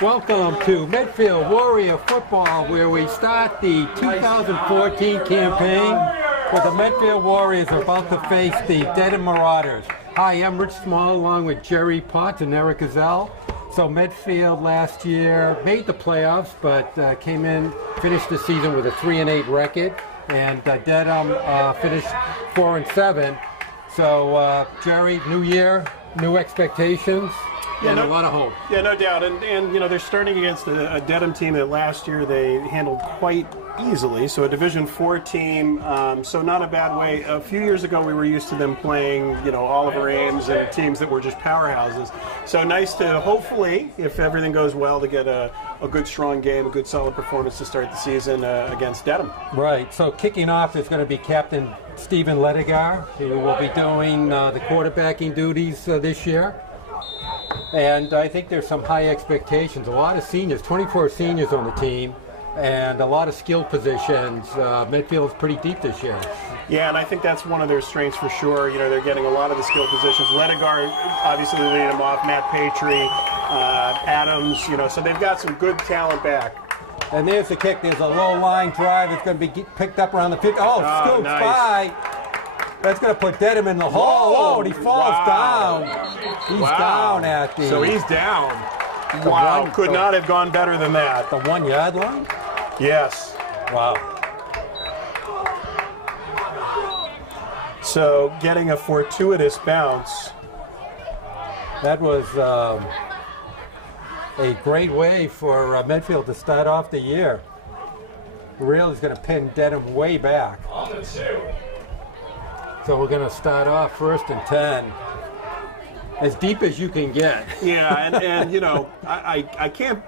Welcome to Medfield Warrior Football, where we start the 2014 campaign, where the Medfield Warriors are about to face the Dedham Marauders. Hi, I'm Rich Small, along with Jerry Potts and Eric Gazelle. So Medfield last year made the playoffs, but finished the season with a 3-8 record, and Dedham finished 4-7. So Jerry, new year, new expectations. And a lot of hope. Yeah, no doubt. And you know, they're starting against a Dedham team that last year they handled quite easily. So a Division IV team, so not a bad way. A few years ago, we were used to them playing, you know, Oliver Ames and teams that were just powerhouses. So nice to, hopefully, if everything goes well, to get a good, strong game, a good, solid performance to start the season against Dedham. Right. So kicking off is going to be Captain Stephen Ledigar, who will be doing the quarterbacking duties this year. And I think there's some high expectations. A lot of seniors, 24 seniors on the team, and a lot of skill positions. Medfield's pretty deep this year. Yeah, and I think that's one of their strengths for sure. You know, they're getting a lot of the skill positions. Ledigar, obviously leading them off. Matt Patry, Adams, you know, so they've got some good talent back. And there's the kick. There's a low line drive. It's going to be picked up around the 50. Oh, scoops nice. By. That's going to put Dedham in the hole. Whoa, and he falls down. He's down at the... So he's down. Wow, could not have gone better than that. The 1 yard line? Yes. Wow. So getting a fortuitous bounce. That was a great way for Medfield to start off the year. Really is going to pin Dedham way back. So we're going to start off 1st and 10. As deep as you can get. Yeah, and you know, I can't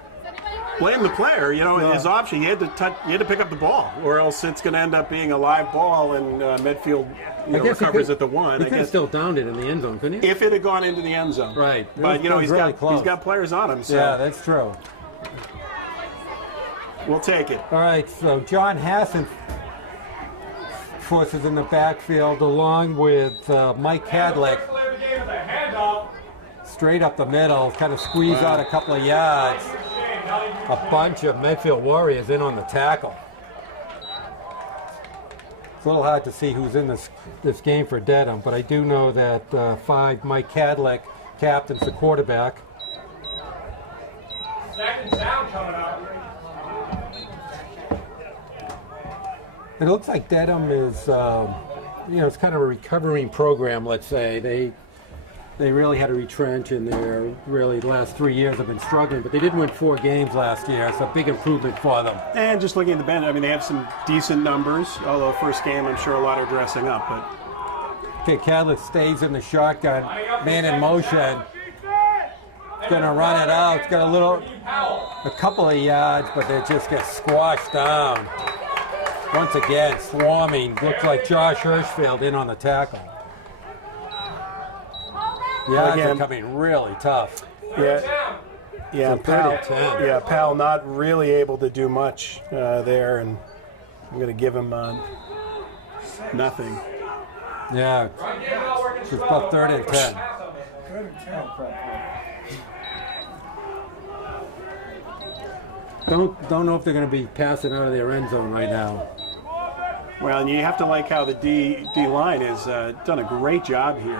blame the player. You know, his option, he had to pick up the ball, or else it's going to end up being a live ball, and Medfield recovers at the 1. He could have still downed it in the end zone, couldn't he? If it had gone into the end zone. Right. But you know, he's really got players on him. So yeah, that's true. We'll take it. All right, so John Hassan forces in the backfield along with Mike Cadlick. Straight up the middle, kind of squeeze out a couple of yards. A bunch of Medfield Warriors in on the tackle. It's a little hard to see who's in this game for Dedham, but I do know that 5, Mike Cadlick, captain's the quarterback. Second down coming up. It looks like Dedham is, you know, it's kind of a recovering program, let's say. They really had to retrench, and their really last 3 years have been struggling, but they did win 4 games last year, so a big improvement for them. And just looking at the bench, I mean, they have some decent numbers, although first game, I'm sure a lot are dressing up. But okay, Cadlick stays in the shotgun, man in motion. It's going to run it out. It's got a couple of yards, but they just get squashed down. Once again, swarming. Looks like Josh Hirschfeld in on the tackle. Yeah, they're coming really tough. Yeah, Powell not really able to do much there, and I'm going to give him nothing. Yeah, it's about 3rd and 10. Don't know if they're going to be passing out of their end zone right now. Well, and you have to like how the D line has done a great job here.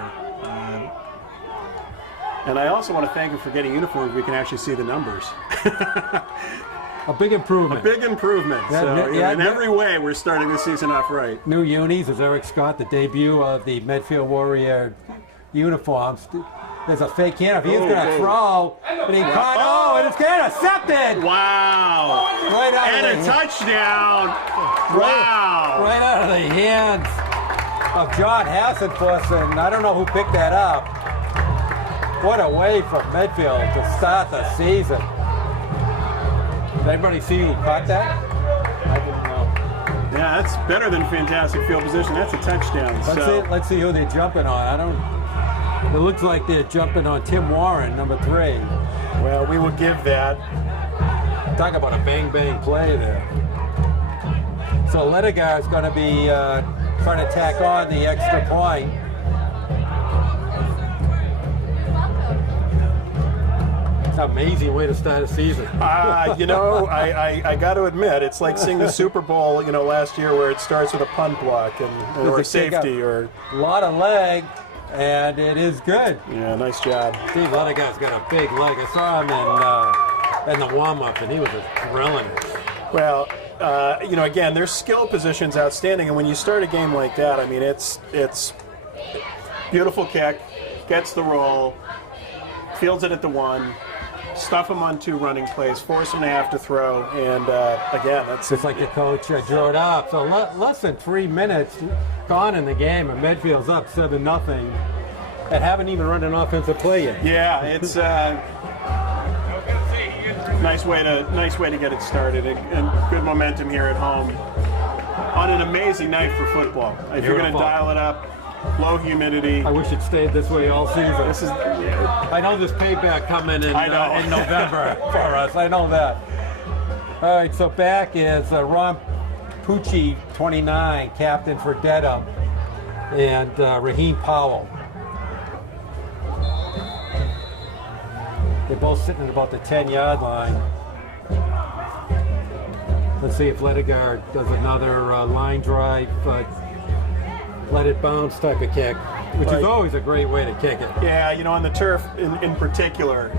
And I also want to thank him for getting uniforms. We can actually see the numbers. A big improvement. A big improvement. In every way, we're starting the season off right. New unis, as Eric Scott, the debut of the Medfield Warrior uniforms. There's a fake handoff. He's going to throw, and he caught. And it's intercepted. Wow. Right out and a touchdown. Wow. Right out of the hands of John Hassenfuss, and I don't know who picked that up. What a way for Medfield to start the season. Did anybody see who caught that? I didn't know. Yeah, that's better than fantastic field position. That's a touchdown. Let's see who they're jumping on. It looks like they're jumping on Tim Warren, number 3. Well, we will give that. Talk about a bang-bang play there. So Ledigar is going to be trying to tack on the extra point. It's an amazing way to start a season. You know, I got to admit, it's like seeing the Super Bowl, you know, last year where it starts with a punt block or safety or a lot of leg, and it is good. Yeah, nice job. Steve Lettergard's got a big leg. I saw him in the warm-up, and he was just drilling it. Well, you know, again, their skill position's outstanding, and when you start a game like that, I mean, it's beautiful kick, gets the roll, fields it at the 1, stuff them on 2 running plays, force them to have to throw, and again, that's just like the coach drew it up. So less than 3 minutes gone in the game, and Medfield's up 7-0, and haven't even run an offensive play yet. Yeah, it's nice way to get it started, and good momentum here at home on an amazing night for football. If you're going to dial it up, low humidity. I wish it stayed this way all season. This is. I know there's payback coming in November for us. I know that. All right, so back is Ron Pucci, 29, captain for Dedham, and Raheem Powell. They're both sitting at about the 10-yard line. Let's see if Lettergard does another line drive, let it bounce type of kick, which is always a great way to kick it. Yeah, you know, on the turf in particular,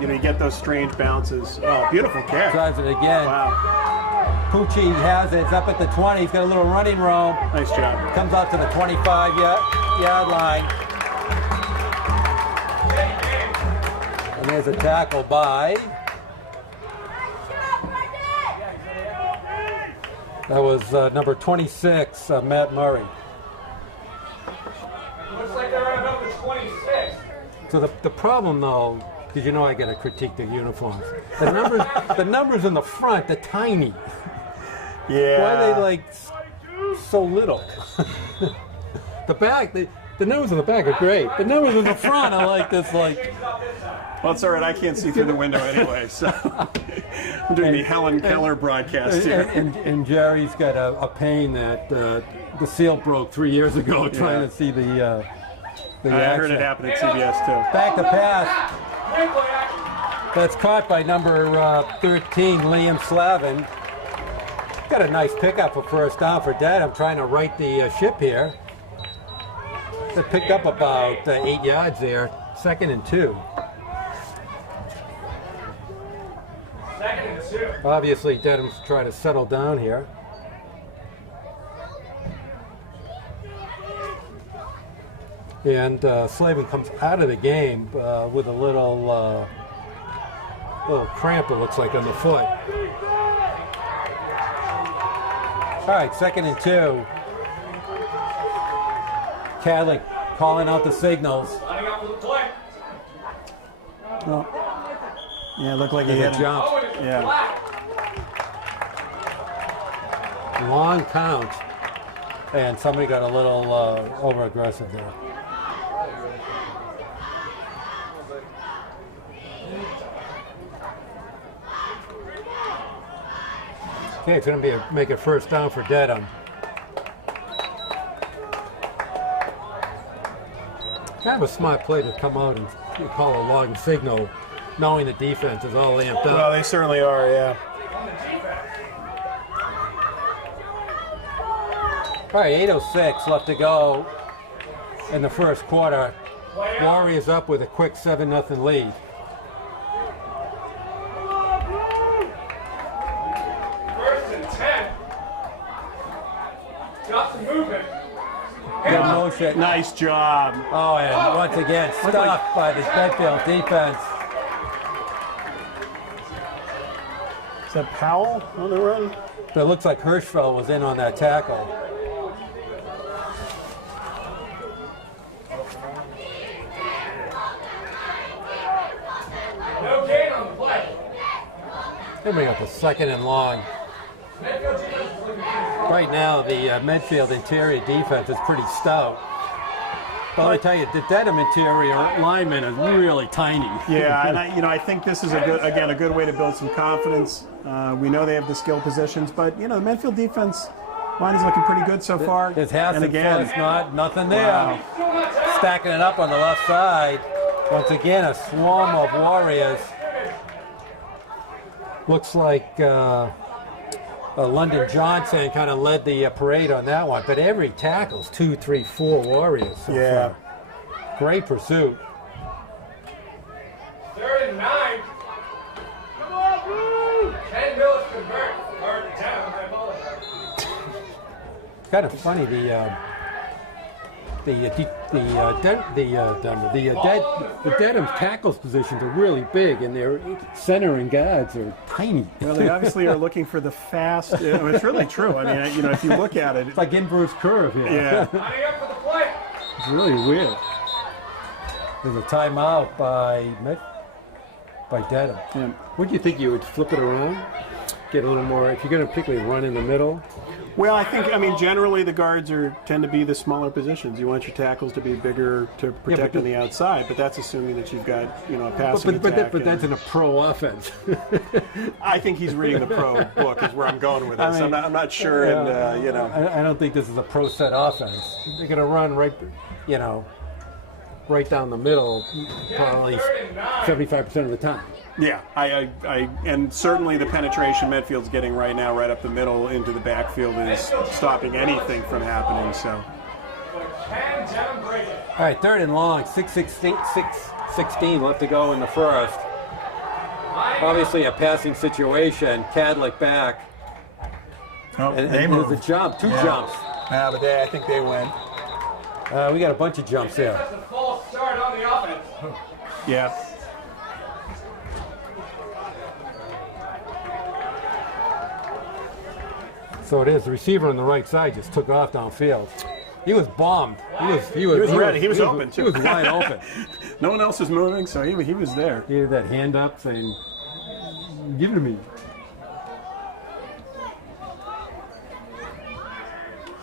you know, you get those strange bounces. Oh, beautiful kick. Drives it again. Wow. Pucci has it. It's up at the 20. He's got a little running room. Nice job. Comes out to the 25-yard line. And there's a tackle by. That was number 26, Matt Murray. Looks like they're at number 26. So the problem, though, because you know I got to critique the uniforms. The numbers in the front, they're tiny. Yeah. Why are they like so little? The back, the numbers in the back are great. The numbers in the front are like this, like. Well, it's all right. I can't see through the window anyway, so I'm doing the Helen Keller broadcast here. And Jerry's got a pain that the seal broke 3 years ago trying to see the I heard it happen at CBS too. Back to pass. That's caught by number 13, Liam Slavin. Got a nice pickup for first down for Dedham. Trying to right the ship here. They picked up about 8 yards there. 2nd and 2. Obviously, Dedham's trying to settle down here. And Slavin comes out of the game with a little cramp, it looks like, on the foot. All right, 2nd and 2. Cadlick calling out the signals. Lining up for the play. Well, yeah, it looked like he There's hit a jump. Yeah. Long count. And somebody got a little over-aggressive there. Okay, it's going to make a first down for Dedham. Kind of a smart play to come out and call a long signal, knowing the defense is all amped up. Well, they certainly are, yeah. All right, 8:06 left to go in the first quarter. Warriors up with a quick 7-0 lead. First and 10. Got some movement. Good motion. Nice job. Oh, and once again, stopped by the Medfield defense. Is that Powell on the run? It looks like Hirschfeld was in on that tackle. No gain on the play. They bring up a 2nd and long. Right now, the Medfield interior defense is pretty stout. But I tell you, the Dedham interior lineman is really tiny. Yeah, and I think this is a good way to build some confidence. We know they have the skill positions, but the Medfield defense line is looking pretty good so far. There's Hassan Foot, nothing there. Wow. Stacking it up on the left side. Once again, a swarm of Warriors. Looks like London Johnson kind of led the parade on that one, but every tackle's 2, 3, 4 Warriors so far. Great pursuit. 3rd and 9. Come on, Blue! 10 Mills convert. Or down, I apologize. It's kind of funny, the Dedham's tackles positions are really big, and their center and guards are tiny. Well, they obviously are looking for the fast. It's really true. I mean, you know, if you look at it, It's like inverse curve here. yeah. Lining up for the play. It's really weird. There's a timeout by Dedham. Yeah. What do you think? You would flip it around? Get a little more, if you're going to particularly run in the middle? Well, I mean, generally the guards tend to be the smaller positions. You want your tackles to be bigger to protect on the outside, but that's assuming that you've got, you know, a passing attack. But that's in a pro offense. I think he's reading the pro book is where I'm going with this. I'm not sure, and you know. I don't think this is a pro set offense. They're going to run right, you know, right down the middle, probably 75% of the time. Yeah, and certainly the penetration Medfield's getting right now, right up the middle into the backfield, is stopping anything from happening. So, Can Dedham break it? All right, 3rd and long, 6:16 left to go in the first. Obviously a passing situation. Cadlick back, and there's a jump, two jumps. Yeah, but I think they went. We got a bunch of jumps there. That's a false start on the offense. Yeah. So it is. The receiver on the right side just took off downfield. He was bombed. He was ready. He was open, too. He was wide open. No one else was moving, so he was there. He had that hand up saying, "Give it to me."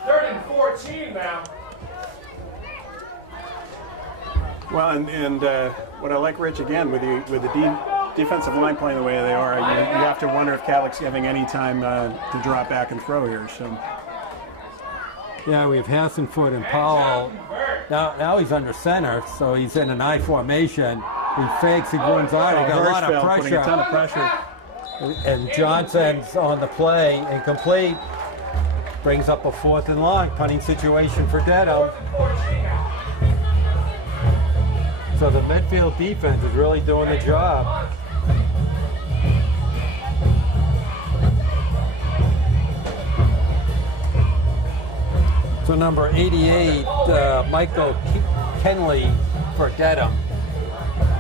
3rd and 14 now. Well, and what I like, Rich, again with the defensive line playing the way they are, you have to wonder if Cadlick's having any time to drop back and throw here. So. Yeah, we have Hassenfoot and Powell. Now he's under center, so he's in an I formation. He fakes, he runs out, he got a lot of putting a ton of pressure. And Johnson's on the play, incomplete. Brings up a 4th and long, punting situation for Dedham. So the Medfield defense is really doing the job. So number 88, Michael Kenley for Dedham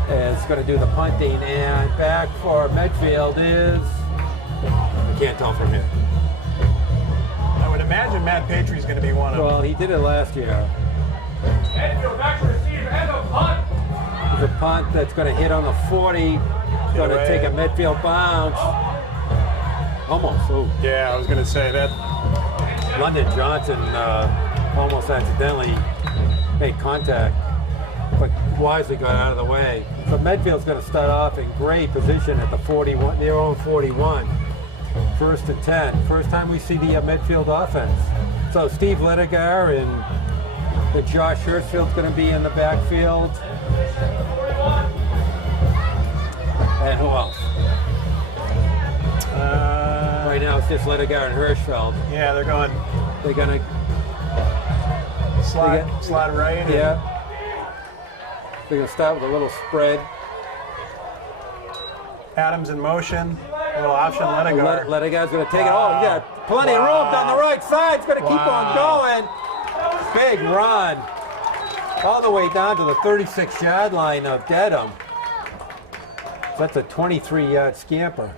is going to do the punting, and back for Medfield is, I can't tell from here. I would imagine Matt Patry's going to be one of them. Well, he did it last year. Medfield back to receive and a punt. There's a punt that's going to hit on the 40, going to take a Medfield bounce. Almost. Ooh. Yeah, I was going to say that. London Johnson almost accidentally made contact, but wisely got out of the way. So Medfield's going to start off in great position at the 41, their own 41. 1st and 10. First time we see the Medfield offense. So Steve Ledigar and Josh Hirschfield's going to be in the backfield. And who else? Right now it's just Ledigar and Hirschfeld. Yeah, they're going. They're going to slide right. Yeah. They're going to start with a little spread. Adams in motion. A little option. Ledigar. Ledigar's going to take it. Oh, he got plenty of room down the right side. He's going to keep on going. Big run. All the way down to the 36-yard line of Dedham. That's a 23-yard scamper.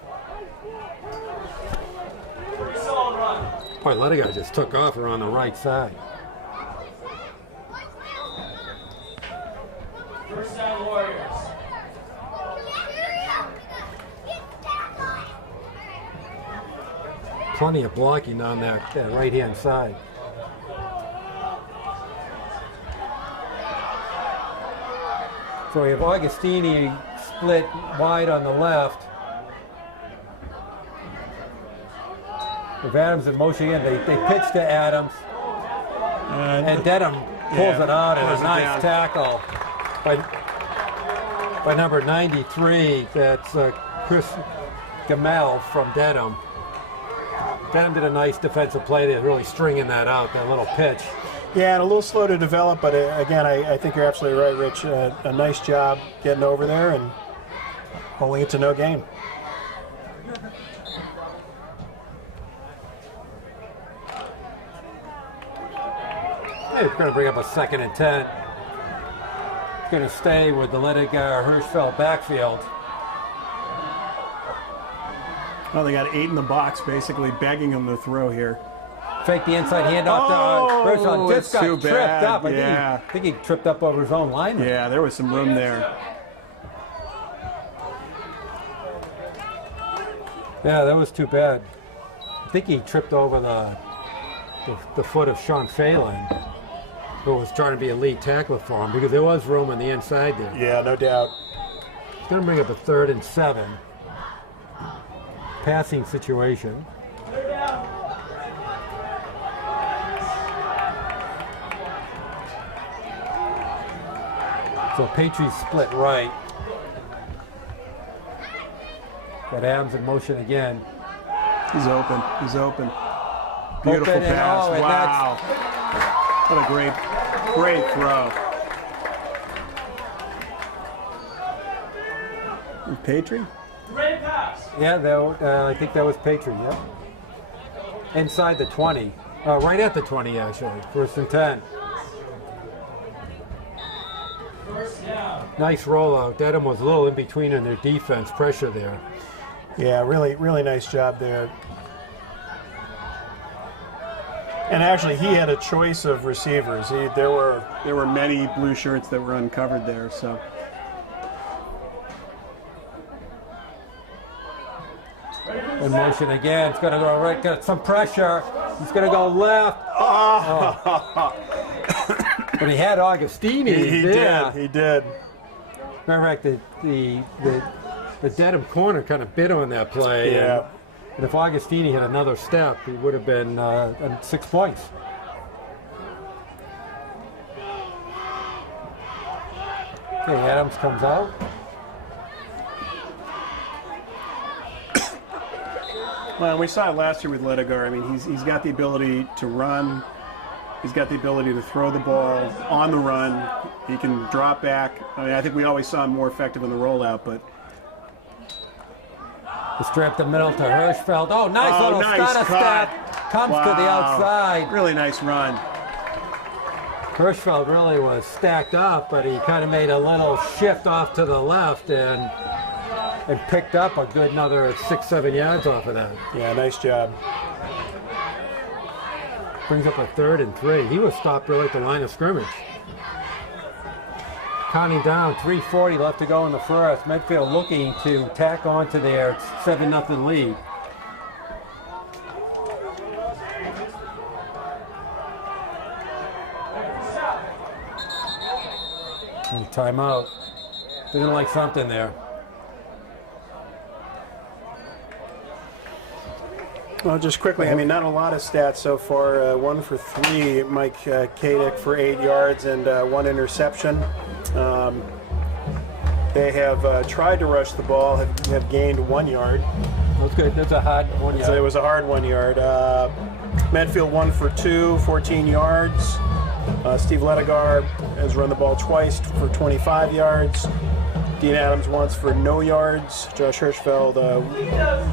Boy, Ledigar just took off around the right side. First down Warriors. Plenty of blocking on that right-hand side. So we have Augustini split wide on the left. With Adams in motion again, they pitch to Adams. And Dedham pulls it out, and a nice tackle by number 93. That's Chris Gamel from Dedham. Dedham did a nice defensive play there, really stringing that out, that little pitch. Yeah, and a little slow to develop, but again, I think you're absolutely right, Rich. A nice job getting over there and holding it to no gain. Hey, it's going to bring up a 2nd and 10. It's going to stay with the Ledegar Hirschfeld backfield. Well, they got 8 in the box, basically begging them to throw here. Fake the inside handoff to Hirschfeld. Just got too tripped bad. up. Yeah. I think he tripped up over his own lineman. Yeah, there was some room there. Yeah, that was too bad. I think he tripped over the foot of Sean Phelan, who was trying to be a lead tackler for him, because there was room on the inside there. Yeah, no doubt. It's going to bring up a 3rd and 7. Passing situation. So Patriots split right. Got Adams in motion again. He's open. He's open. Beautiful Open pass. and Wow. What a great throw. Patry? Great pass. Yeah, I think that was Patriot, yeah. Inside the 20. Right at the 20, actually. 1st and 10. First down. Nice rollout. Dedham was a little in between in their defense. Pressure there. Yeah, really nice job there. And actually, he had a choice of receivers. There were many blue shirts that were uncovered there. So. In motion again. It's going to go right. Got some pressure. He's going to go left. Oh. But he had Augustini. He did. Matter of fact, the Dedham corner kind of bit on that play. Yeah. And if Augustini had another step, he would have been 6 points. Okay, Adams comes out. Well, we saw it last year with Ledegar. I mean, he's got the ability to run. He's got the ability to throw the ball on the run. He can drop back. I mean, I think we always saw him more effective in the rollout, but. The strip the middle to Hirschfeld. Oh, nice little stutter step. Comes to the outside. Really nice run. Hirschfeld really was stacked up, but he kind of made a little shift off to the left and picked up a good another 6-7 yards off of that. Yeah, nice job. Brings up a 3rd and 3. He was stopped really at the line of scrimmage. Counting down, 3:40 left to go in the first. Medfield looking to tack on to their 7-0 lead. And timeout. Didn't like something there. Well, just quickly, I mean, not a lot of stats so far. 1 for 3, Mike Kadick for 8 yards and 1 interception. They have tried to rush the ball, have gained 1 yard. That's good. That's a hard 1 yard. So it was a hard 1 yard. Medfield 1 for 2, 14 yards. Steve Ledegar has run the ball twice for 25 yards. Dean Adams once for no yards. Josh Hirschfeld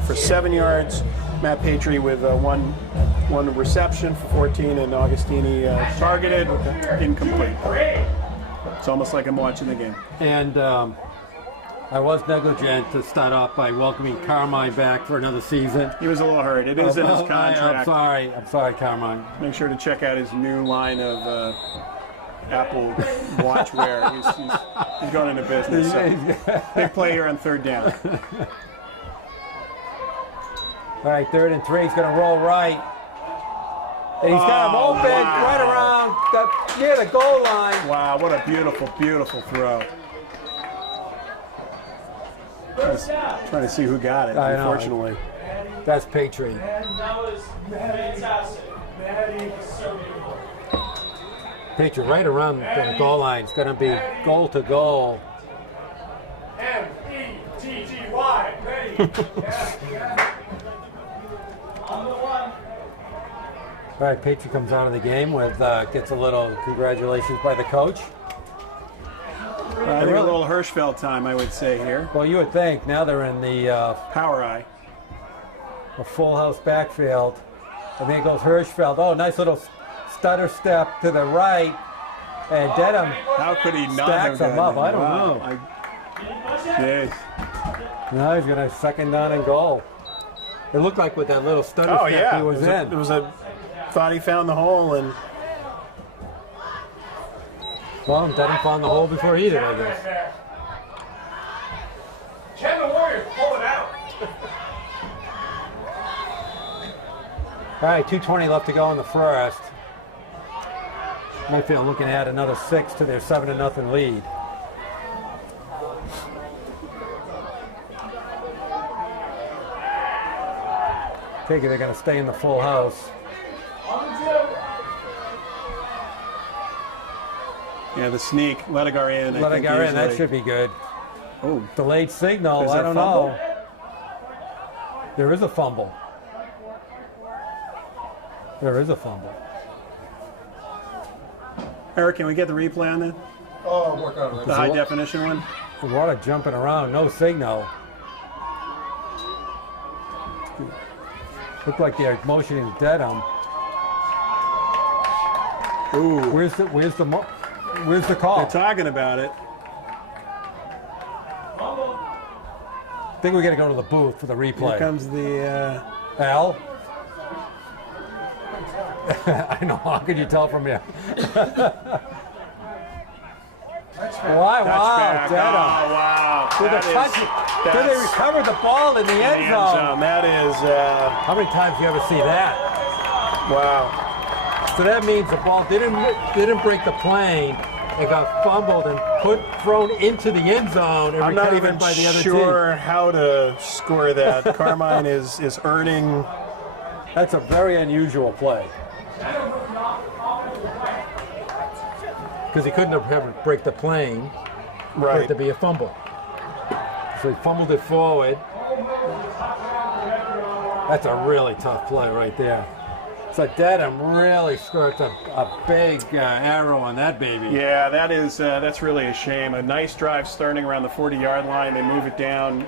for 7 yards. Matt Patry with one reception for 14, and Augustini targeted, incomplete. It's almost like I'm watching the game. And I was negligent to start off by welcoming Carmine back for another season. He was a little hurt. It is in his I'm contract. sorry, Carmine. Make sure to check out his new line of Apple watchwear. He's going into business. So. Big play here on 3rd down. All right, 3rd and 3. He's going to roll right. And he's got him open right around near the goal line. Wow, what a beautiful, beautiful throw. Trying to see who got it, unfortunately. That's Patriot. That was fantastic. Patriot right around the goal line. It's going to be goal to goal. M-E-T-T-Y. Ready. All right, Patriot comes out of the game with gets a little congratulations by the coach. I think a little Hirschfeld time, I would say here. Well, you would think now they're in the Power eye. a full house backfield. And there goes Hirschfeld. Oh, nice little stutter step to the right, and Dedham How could he not stacks have him gotten up. it? I don't Wow. know. Jeez. Now he's gonna second down and goal. It looked like with that little stutter Oh step yeah, he was in. It was a thought he found the hole, and Well, Dedham found the hole before he did, I guess. Can the Warriors pull it out? All right, 2:20 left to go in the first. Medfield looking to add another 6 to their 7-0 lead. Take it, they're going to stay in the full house. yeah, the sneak, let a guy in. Let I it think go in, that easily. should be good. Oh, Delayed signal, Is I there don't fumble? know. There is a fumble. There is a fumble. Eric, can we get the replay on that? Oh, work on it. The high definition one? A lot of jumping around, no signal. Looked like they're motioning Dedham. Ooh, Where's the call? they're talking about it. I think we got to go to the booth for the Here replay. comes the. Al? I know, how could you tell from here? Why? Wow, Touchback. Dedham. Oh, wow. With That a is- touch, did they that's recover the ball in the the end zone? That is, How many times do you ever see that? wow. So that means the ball didn't break the plane. It got fumbled and thrown into the end zone and I'm not recovered even by the other sure how to score that. Carmine is earning. team. That's a very unusual play. Because he couldn't have break the plane for it Right. to be a fumble. So he fumbled it forward. That's a really tough play right there. So Dedham really scored a big arrow on that baby. Yeah, that's really a shame. A nice drive starting around the 40-yard line. They move it down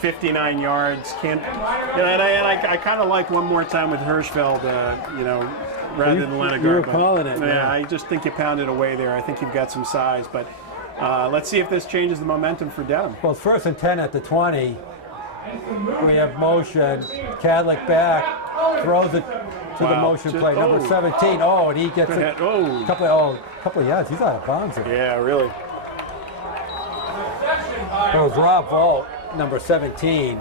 59 yards. And I kind of like one more time with Hirschfeld, rather than Lenegar. you were but- calling it, yeah. I just think you pounded away there. I think you've got some size, but let's see if this changes the momentum for Dedham. Well, it's 1st and 10 at the 20. We have motion. Cadlick back, throws it to the Wow. motion play. Number Oh. 17. Oh, and he gets Good a hit. Oh, couple of yards. He's out of bounds here. yeah, really. It was Rob Vault, number 17.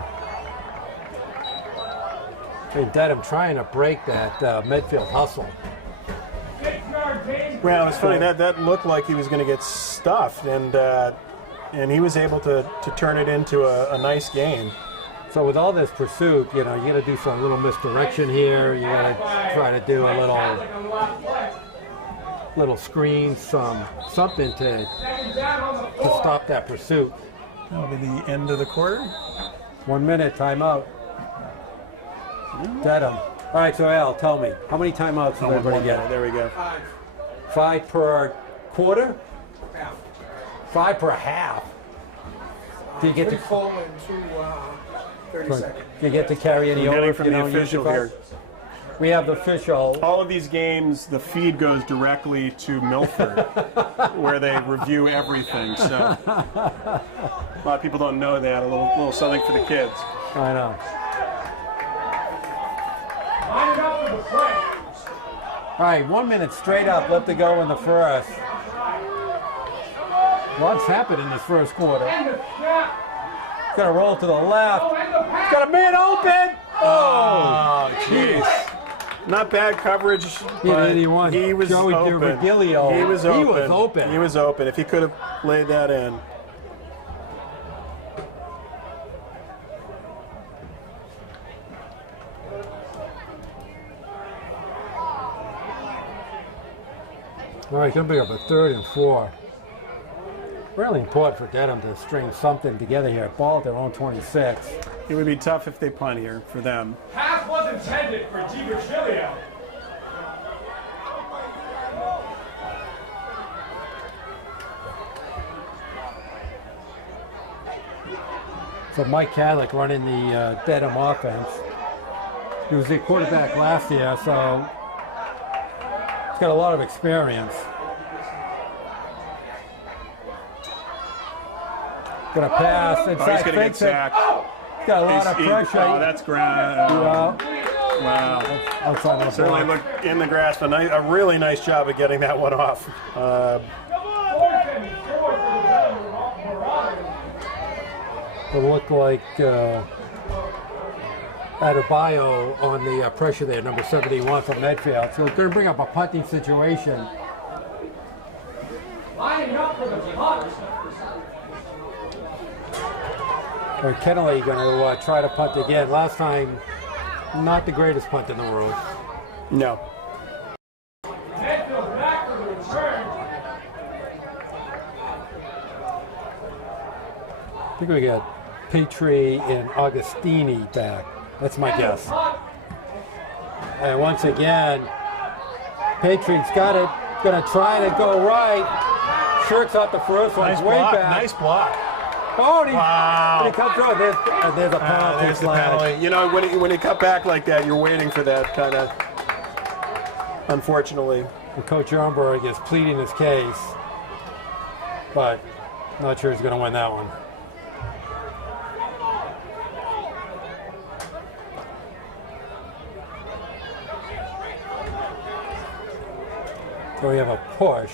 And Dedham trying to break that Medfield hustle. Well, it's funny that looked like he was going to get stuffed, and he was able to turn it into a nice game. So with all this pursuit, you got to do some little misdirection here. You got to try to do a little screen, something to stop that pursuit. That'll be the end of the quarter. 1 minute timeout. Dedham. All right, so Al, tell me, how many timeouts does everybody get? There we go. 5 per quarter? 5 per half. Do you get to Full into 30 seconds. do you get to carry any We're over getting if from you the don't use official your here. phone? We have the official. All of these games, the feed goes directly to Milford, where they review everything. So a lot of people don't know that. A little something for the kids. I know. Line it up for the play. All right, 1 minute straight up left to go in the first. What's happened in this first quarter? And the snap. It's gonna roll to the left. Oh, and the pass. Got a man open. Oh, jeez. Not bad coverage, but 81. he was Joey open. DiVirgilio. He was He open. was open. He was open. If he could have laid that in. All right, gonna be up a 3rd and 4. Really important for Dedham to string something together here. Ball at their own 26. It would be tough if they punt here for them. Pass was intended for DiVirgilio. So Mike Cadlick running the Dedham offense. He was the quarterback last year, so he's got a lot of experience. Gonna pass inside. Oh, he's going to get sacked. He's got a lot of pressure. Oh, that's ground. Wow. Outside the Certainly block. looked in the grasp. A really nice job of getting that one off. It looked like Adebayo on the pressure there, number 71 from Medfield. So it's going to bring up a punting situation. Lining up for the punt. Or Kennelly going to try to punt again. Last time, not the greatest punt in the world. No. Medfield back for the return. I think we got Petrie and Augustini back. That's my guess. And once again, Patriots got it. Going to try to go right. Shirks out the first one. Nice Way block. back. Nice block. Oh, and Wow. he comes through. There's a penalty There's the flag. penalty. You know, when he cut back like that, you're waiting for that kind of. Unfortunately. And Coach Ehrenberg is pleading his case, but not sure he's going to win that one. So we have a push.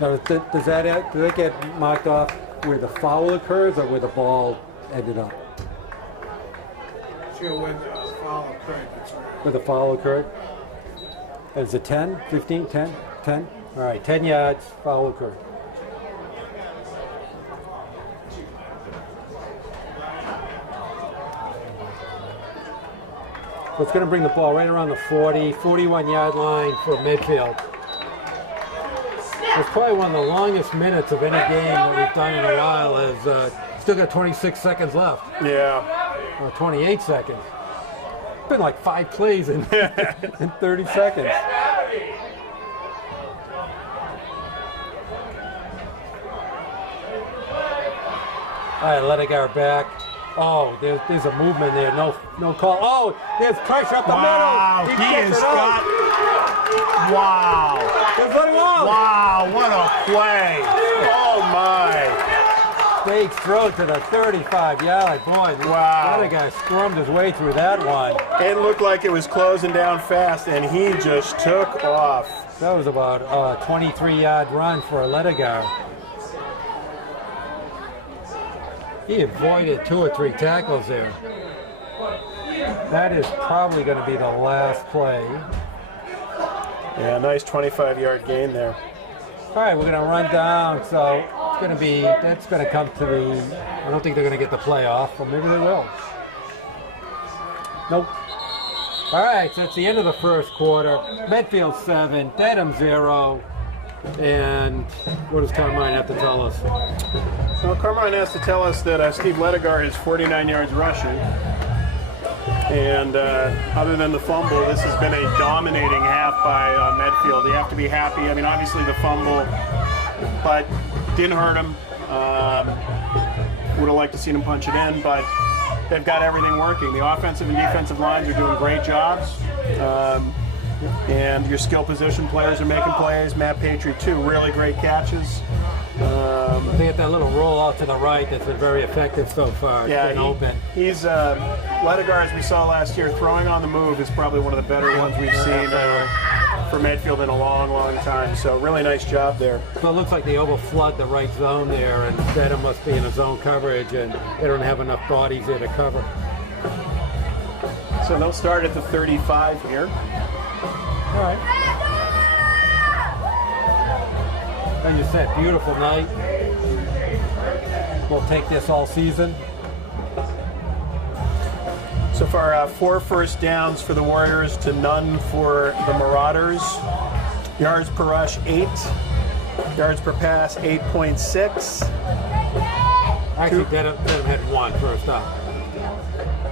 Now, does that get marked off where the foul occurs or where the ball ended up? Sure, when the foul occurred, that's right. Where the foul occurred? Is it 10, 15, 10, 10? All right, 10 yards, foul occurred. So it's going to bring the ball right around the 40, 41-yard line for Medfield. It's probably one of the longest minutes of any game that we've done in a while. As still got 26 seconds left, Yeah. or 28 seconds. Been like 5 plays in, in 30 seconds. All right, Ledegar back. Oh, there's a movement there. No call. Oh, there's pressure up the Wow. middle. He gets has it out. got. Wow. There's let him out. Wow. What a play. Oh my. Fake throw to the 35-yard. Boy, Wow. Ledegar scrummed his way through that one. It looked like it was closing down fast, and he just took off. That was about a 23-yard run for Ledegar. He avoided 2 or 3 tackles there. That is probably going to be the last play. Yeah, nice 25-yard gain there. All right, we're going to run down. So it's going to be, that's going to come to the, I don't think they're going to get the playoff, but maybe they will. Nope. All right, so it's the end of the first quarter. Medfield 7, Dedham 0. And what does Carmine have to tell us? Well, Carmine has to tell us that Steve Ledegar is 49 yards rushing. And other than the fumble, this has been a dominating half by Medfield. You have to be happy. I mean, obviously the fumble, but didn't hurt him. Would have liked to seen him punch it in, but they've got everything working. The offensive and defensive lines are doing great jobs. And your skill position players are making plays. Matt Petrie, 2 really great catches. They get that little roll out to the right that's been very effective so far. It's been open. He's Ledegar, as we saw last year, throwing on the move is probably one of the better ones we've seen for Medfield in a long, long time. So really nice job there. So it looks like they overflood the right zone there, and Dedham must be in a zone coverage, and they don't have enough bodies there to cover. So they'll start at the 35 here. All right. And you said, beautiful night. We'll take this all season. So far, 4 first downs for the Warriors to none for the Marauders. Yards per rush, 8. Yards per pass, 8.6. Actually, Dedham had one first up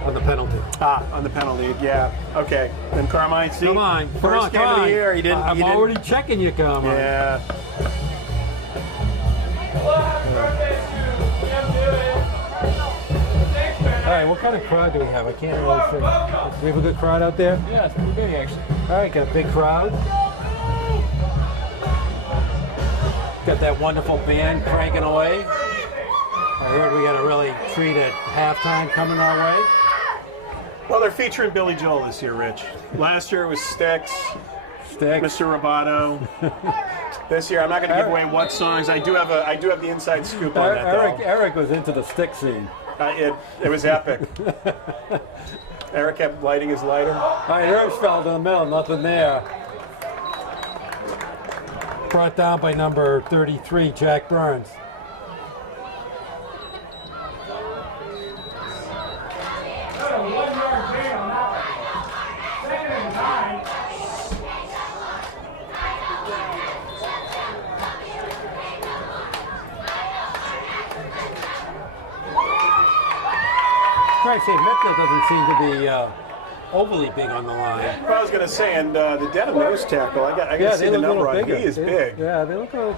on the penalty. On the penalty, yeah. Okay, then Carmine, see? Come on, First game of the year, he didn't. I'm already checking you, Carmine. Yeah. All right, what kind of crowd do we have? I can't really see. Do we have a good crowd out there? Yeah, it's pretty big actually. All right, got a big crowd. Got that wonderful band cranking away. I heard we got a really treat at halftime coming our way. Well, they're featuring Billy Joel this year, Rich. Last year it was Styx, Mr. Roboto. This year, I'm not going to give away what songs. I do have the inside scoop on that, though. Eric was into the stick scene. It was epic. Eric kept lighting his lighter. All right, Hirschfeld in the middle, nothing there. Brought down by number 33, Jack Burns. I say Medfield doesn't seem to be overly big on the line. Well, I was going to say, and the Dedham nose tackle, I got to see the number on. He is big. Yeah, they look a...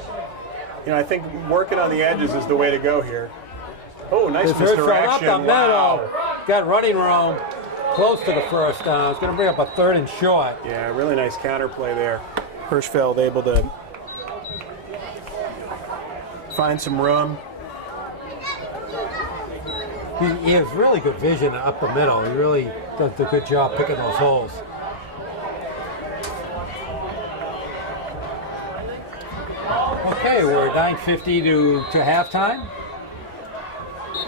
I think working on the edges is the way to go here. Oh, nice misdirection. Up the middle. Got running room close to the first down. It's going to bring up a third and short. Yeah, really nice counterplay there. Hirschfeld able to find some room. He has really good vision up the middle. He really does a good job picking those holes. Okay, we're 9:50 to halftime.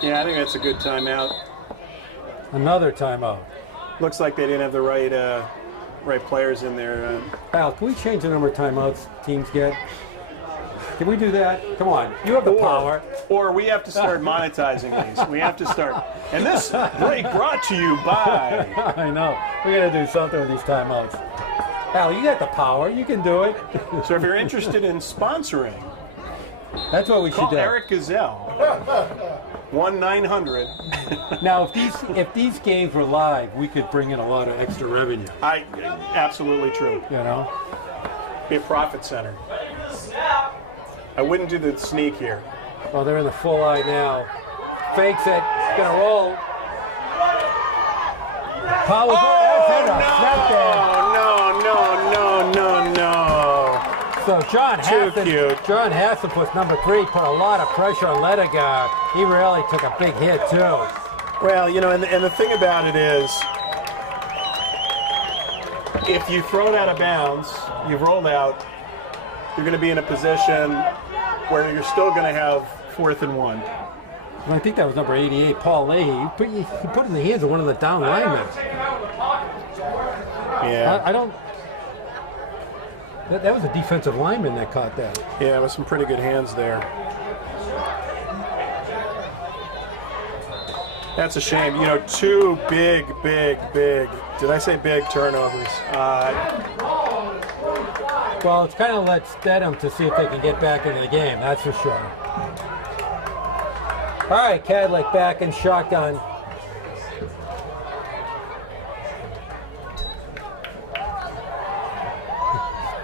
Yeah, I think that's a good timeout. Another timeout. Looks like they didn't have the right players in there. Al, can we change the number of timeouts teams get? Can we do that? Come on, you have the power. Or we have to start monetizing these. We have to start. And this break brought to you by. I know. We got to do something with these timeouts. Al, you got the power. You can do it. So if you're interested in sponsoring, that's what we should do. Call Eric Gazelle. 1-900. Now, if these games were live, we could bring in a lot of extra revenue. Absolutely true. You know, be a profit center. I wouldn't do the sneak here. Well, they're in the full eye now. Fakes it. Gonna roll. Powell's No. So John Hassenfuss, number 3, put a lot of pressure on Ledegar. He really took a big hit too. Well, and the thing about it is, if you throw it out of bounds, you've rolled out, you're going to be in a position where you're still going to have 4th and 1. I think that was number 88, Paul Leahy. He put it in the hands of one of the down linemen. Yeah. I don't... That was a defensive lineman that caught that. Yeah, with some pretty good hands there. That's a shame. 2 big, did I say big turnovers? Well, it's kind of lets Dedham to see if they can get back into the game, that's for sure. All right, Cadlick back in shotgun.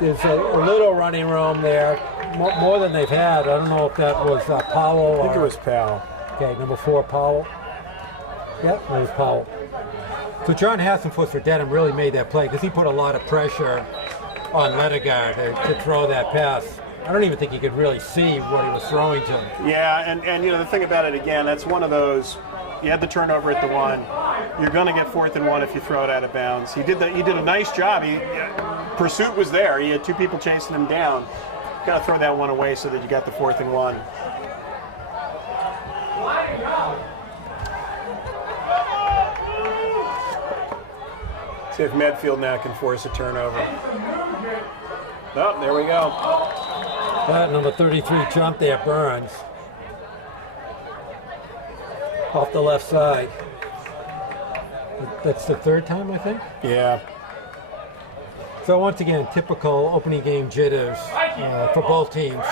There's a little running room there, more than they've had. I don't know if that was Powell. I think it was Powell. Okay, number 4, Powell. Yep, it was Powell. So John Hassenfuss for Dedham really made that play because he put a lot of pressure on Ledegar to throw that pass. I don't even think he could really see what he was throwing to him. Yeah, and the thing about it, again, that's one of those, you had the turnover at the 1. You're going to get 4th and 1 if you throw it out of bounds. He did a nice job. Pursuit was there. He had 2 people chasing him down. You got to throw that one away so that you got the 4th and 1. See if Medfield now can force a turnover. Oh, there we go. That number 33 jump there, Burns. Off the left side. That's the 3rd time, I think? Yeah. So once again, typical opening game jitters for both teams.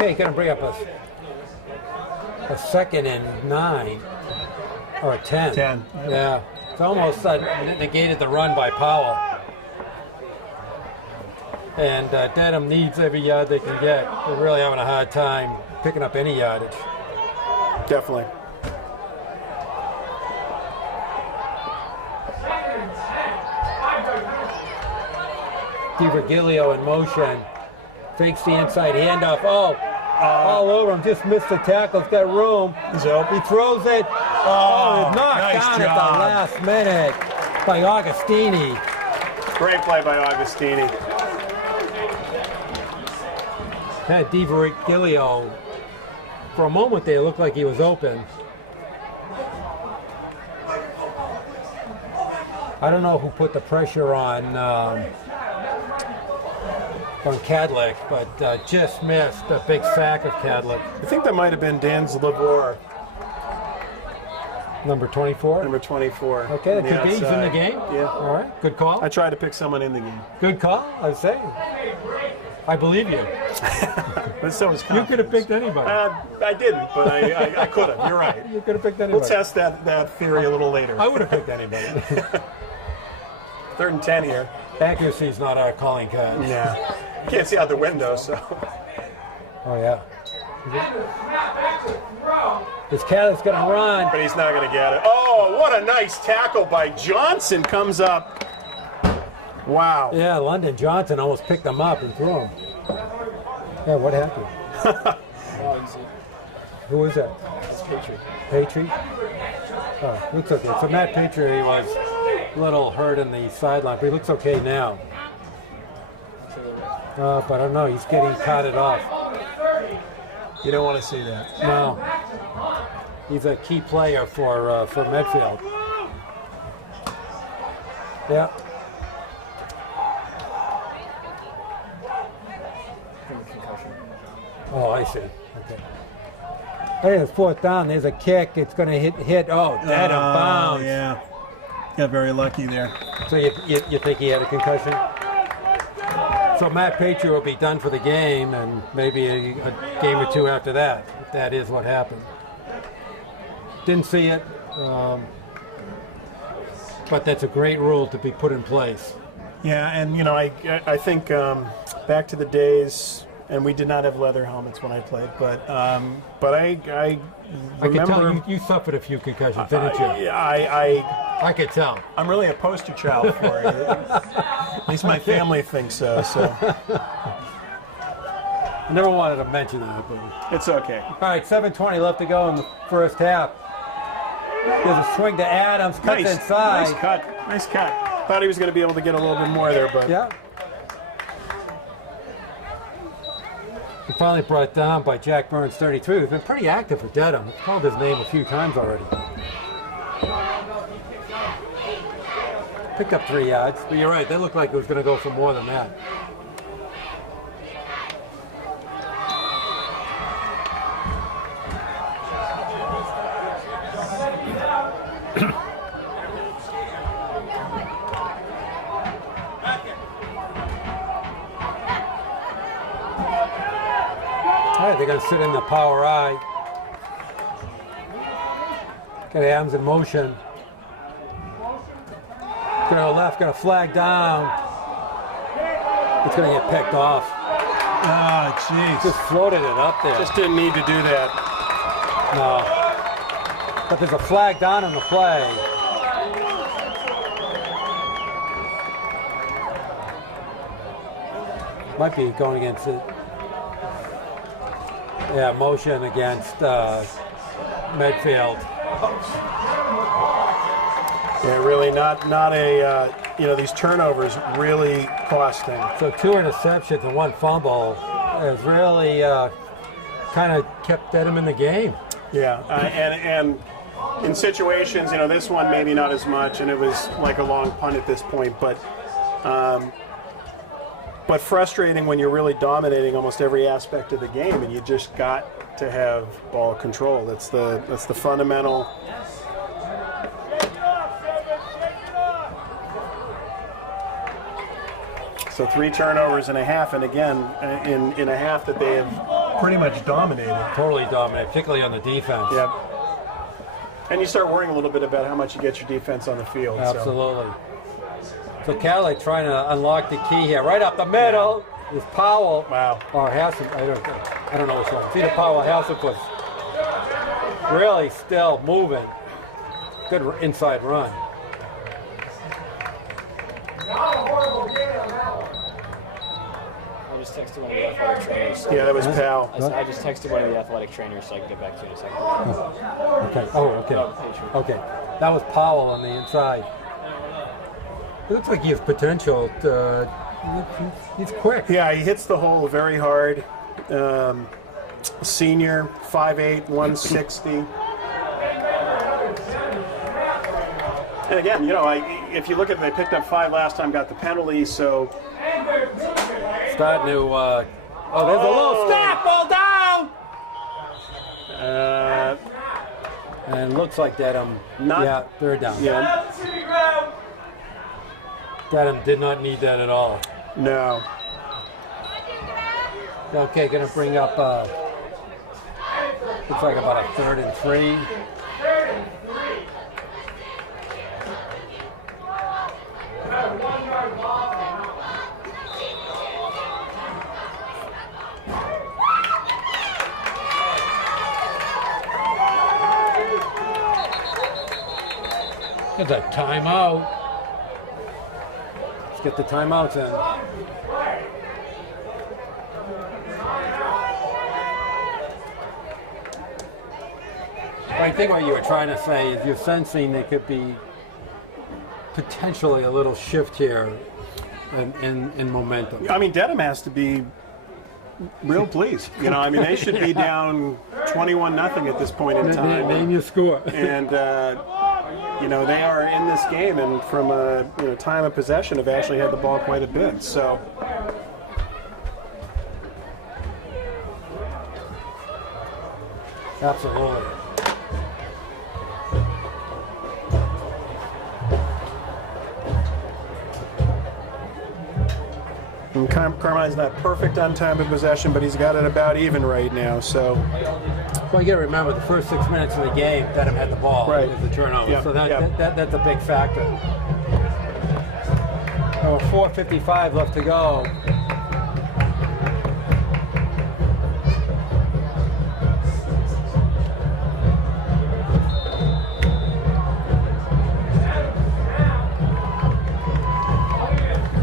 Okay, going to bring up a 2nd and 9 or a 10. 10. Yeah, it's almost negated the run by Powell. And Dedham needs every yard they can get. They're really having a hard time picking up any yardage. Definitely. DiVirgilio in motion. Fakes the inside handoff. All over him. Just missed the tackle. He's got room. He throws it. It's knocked nice down job. at the last minute by Augustini. Great play by Augustini. Had DiVirgilio. For a moment there, it looked like he was open. I don't know who put the pressure on Kadlick, but just missed a big sack of Kadlick. I think that might have been Dan's Labor, Number 24? number 24. Okay, on that could be. He's in the outside. game? Yeah. All right, good call. I tried to pick someone in the game. Good call, I say. I believe you. But so was You could have picked anybody. I didn't, but I could have. You're right. You could have picked anybody. We'll test that theory a little later. I would have picked anybody. 3rd and 10 here. Accuracy is not our calling card. Yeah. Can't see out the window, so. Oh, yeah. This cat is going to run. But he's not going to get it. Oh, what a nice tackle by Johnson comes up. Wow. Yeah, London Johnson almost picked him up and threw him. Yeah, what happened? Who was that? It's Patriot. Patriot? Oh, looks okay. So Matt Patriot, he was a little hurt in the sideline, but he looks okay now. But I don't know, he's getting carted off. You don't want to see that. No. He's a key player for Medfield. Yeah. Oh, I see. Okay. Hey, it's 4th down. There's a kick. It's going to hit. Oh, that bounce. Yeah. Got very lucky there. So you think he had a concussion? So Matt Patriot will be done for the game, and maybe a game or two after that, if that is what happened. Didn't see it, but that's a great rule to be put in place. Yeah, and you know, I think back to the days, and we did not have leather helmets when I played, but I I could tell remember. you suffered a few concussions, didn't you? I could tell. I'm really a poster child for it. At least my family thinks so. So I never wanted to mention that, but it's okay. all right, 7:20 left to go in the first half. There's a swing to Adams, cuts inside. Nice cut. Thought he was going to be able to get a little bit more there, but Yeah. He finally brought down by Jack Burns, 33. He's been pretty active for Dedham. I've called his name a few times already. Picked up 3 yards, but you're right. They looked like it was going to go for more than that. All right, they're going to sit in the power I. Got Adams in motion. Going to the left, going to flag down. It's going to get picked off. oh jeez, Just floated it up there. just didn't need to do that. No. But there's a flag down on the play. Might be going against it. Yeah, motion against Medfield. Yeah, really not a these turnovers really costing. So 2 interceptions and 1 fumble has really kind of kept Dedham in the game. Yeah, and in situations, this one maybe not as much, and it was like a long punt at this point, but frustrating when you're really dominating almost every aspect of the game, and you just got to have ball control. That's the fundamental. So 3 turnovers and a half, and again, in a half that they have pretty much dominated. Totally dominant, particularly on the defense. Yep. And you start worrying a little bit about how much you get your defense on the field. Absolutely. So Cadillac trying to unlock the key here. Right up the middle is Powell. Wow. Or Hassan. I don't know which one. It's either Powell or Hasselquist. Really still moving. Good inside run. I just texted one of the athletic trainers. Yeah, that was Powell. I just texted one of the athletic trainers so I can get back to you in a second. Okay. Oh, okay. Okay. That was Powell on the inside. It looks like he has potential. He's quick. Yeah, he hits the hole very hard. Senior, 5'8", 160. And again, you know, if you look at it, they picked up 5 last time, got the penalty, so... Starting to... oh, there's a little stop, ball down! And looks like Dedham. Yeah, they're down. Yeah. Dedham did not need that at all. No. Okay, going to bring up... looks like about a 3rd and 3. Get that timeout. Let's get the timeouts in. I think what you were trying to say is you're sensing there could be potentially a little shift here in momentum. I mean, Dedham has to be real pleased. You know, I mean, they should be down 21-0 at this point in time. Name your score. And, you know, they are in this game, and from a time of possession have actually had the ball quite a bit. So, absolutely. and Carmine's not perfect on time of possession, but he's got it about even right now. So, well, you got to remember the first 6 minutes of the game, Dedham had the ball. Right. It was the turnover. Yeah, So yeah. that's a big factor. 4:55 left to go.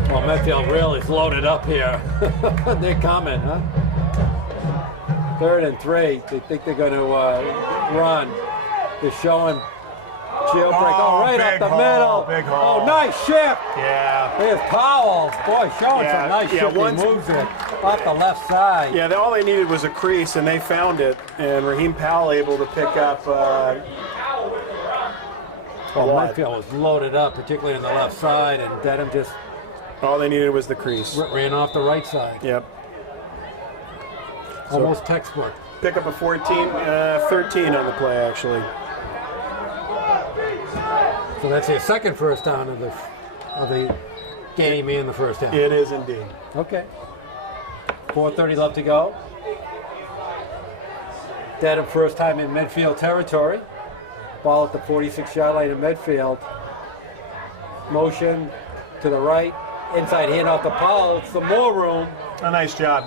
Well, Medfield really is loaded up here. They're coming, huh? 3rd and 3. They think they're going to run. They're showing jailbreak. Oh, right up big the hole, middle. big hole. Oh, nice shift. yeah. There's Powell. Boy, showing Yeah, some nice yeah, shift. He once- moves it off the left side. Yeah, all they needed was a crease, and they found it. And Raheem Powell able to pick up. Well, wide. Medfield was loaded up, particularly on the left side, and Dedham just All they needed was the crease. ran off the right side. Yep. Almost textbook. Pick up a 13 on the play, actually. So that's your second first down of the game in the first half. It is indeed. Okay. 4:30 left to go. Dedham first time in midfield territory. Ball at the 46-yard line in midfield. Motion to the right. Inside handoff to Powell. It's some more room. A nice job.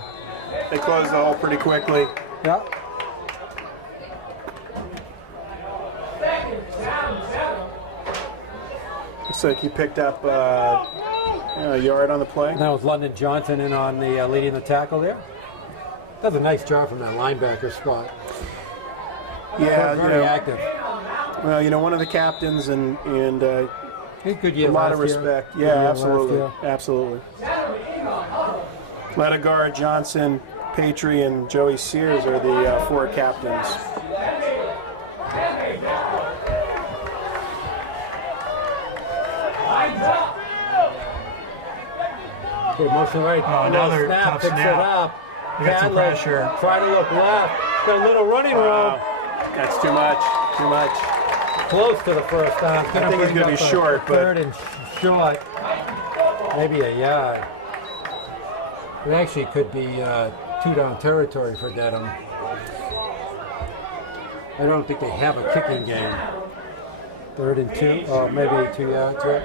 They closed the hole pretty quickly. Yeah. Looks like he picked up a yard on the play. That was London Johnson in on the leading the tackle there. Does a nice job from that linebacker spot. Yeah, Very active. well, one of the captains and He could a give lot of respect. Good year Yeah, last absolutely, year. absolutely. Ledegar, Johnson, Patry, and Joey Sears are the 4 captains. Okay, motion right. another Little tough picks snap. it up. They got some Cadillac pressure. Trying to look left. Got a little running room. That's too much. Too much. Close to the first down. I think he's going to be short, but 3rd and short. Maybe a yard. It actually could be two-down territory for Dedham. I don't think they have a kicking game. 3rd and 2, or maybe 2 yards. Yeah.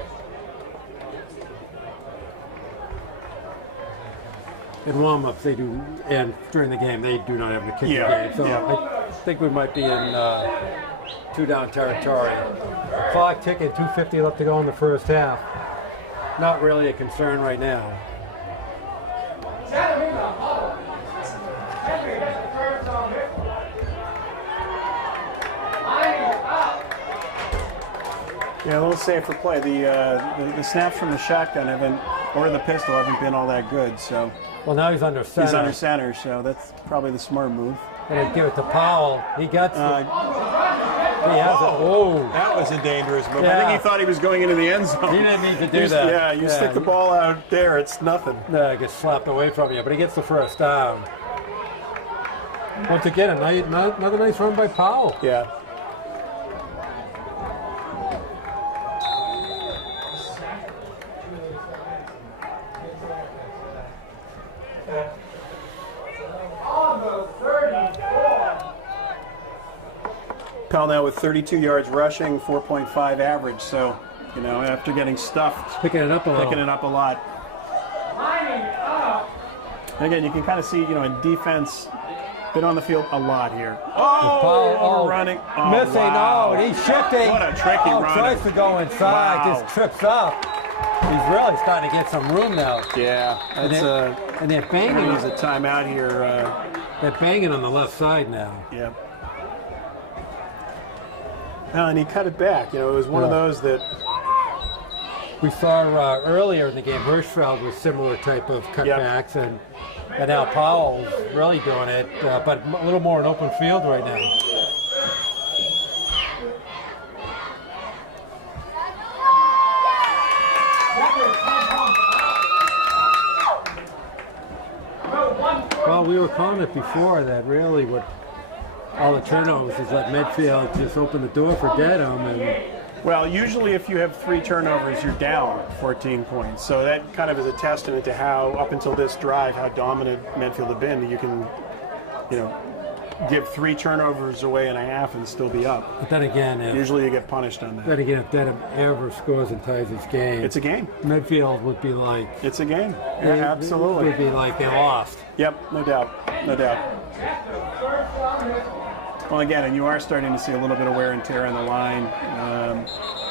In warm-ups, they do, and during the game, they do not have a kicking game. So I think we might be in two-down territory. Clock ticking, 2:50 left to go in the first half. Not really a concern right now. Yeah, a little safer play. The snaps from the shotgun or the pistol haven't been all that good. So Well, now he's under center. he's under center, so that's probably the smart move. And they give it to Powell. He gets it. He has it. Oh, That was a dangerous move. I Yeah. think he thought he was going into the end zone. he didn't need to do that. Yeah, you stick the ball out there, it's nothing. It gets slapped away from you, but he gets the first down. Once again, another nice run by Powell. Yeah. Powell now with 32 yards rushing, 4.5 average. So, after getting stuffed, Picking it up a little. picking it up a lot. And again, you can kind of see, in defense, been on the field a lot here. Powell, running. missing. Wow. Oh, and he's shifting. What a tricky run. Tries to go inside, Wow. just trips up. He's really starting to get some room now. Yeah, And that's they're I'm banging. gonna use a timeout here. They're banging on the left side now. Yeah. No, and he cut it back. It was one of Yeah. those that. We saw earlier in the game Hirschfeld with similar type of cutbacks, and now Powell's really doing it, but a little more in open field right now. Well, we were calling it before that really what all the turnovers is let Medfield just open the door for Dedham, and Well, usually if you have 3 turnovers, you're down 14 points. So that kind of is a testament to how, up until this drive, how dominant Medfield have been. You can, give 3 turnovers away and a half and still be up. but then again, Usually you get punished on that. if Dedham ever scores and ties this game, It's a game. Medfield would be like, It's a game. Yeah, would absolutely. be like they lost. Yep, no doubt. No doubt. Well, again, and you are starting to see a little bit of wear and tear on the line.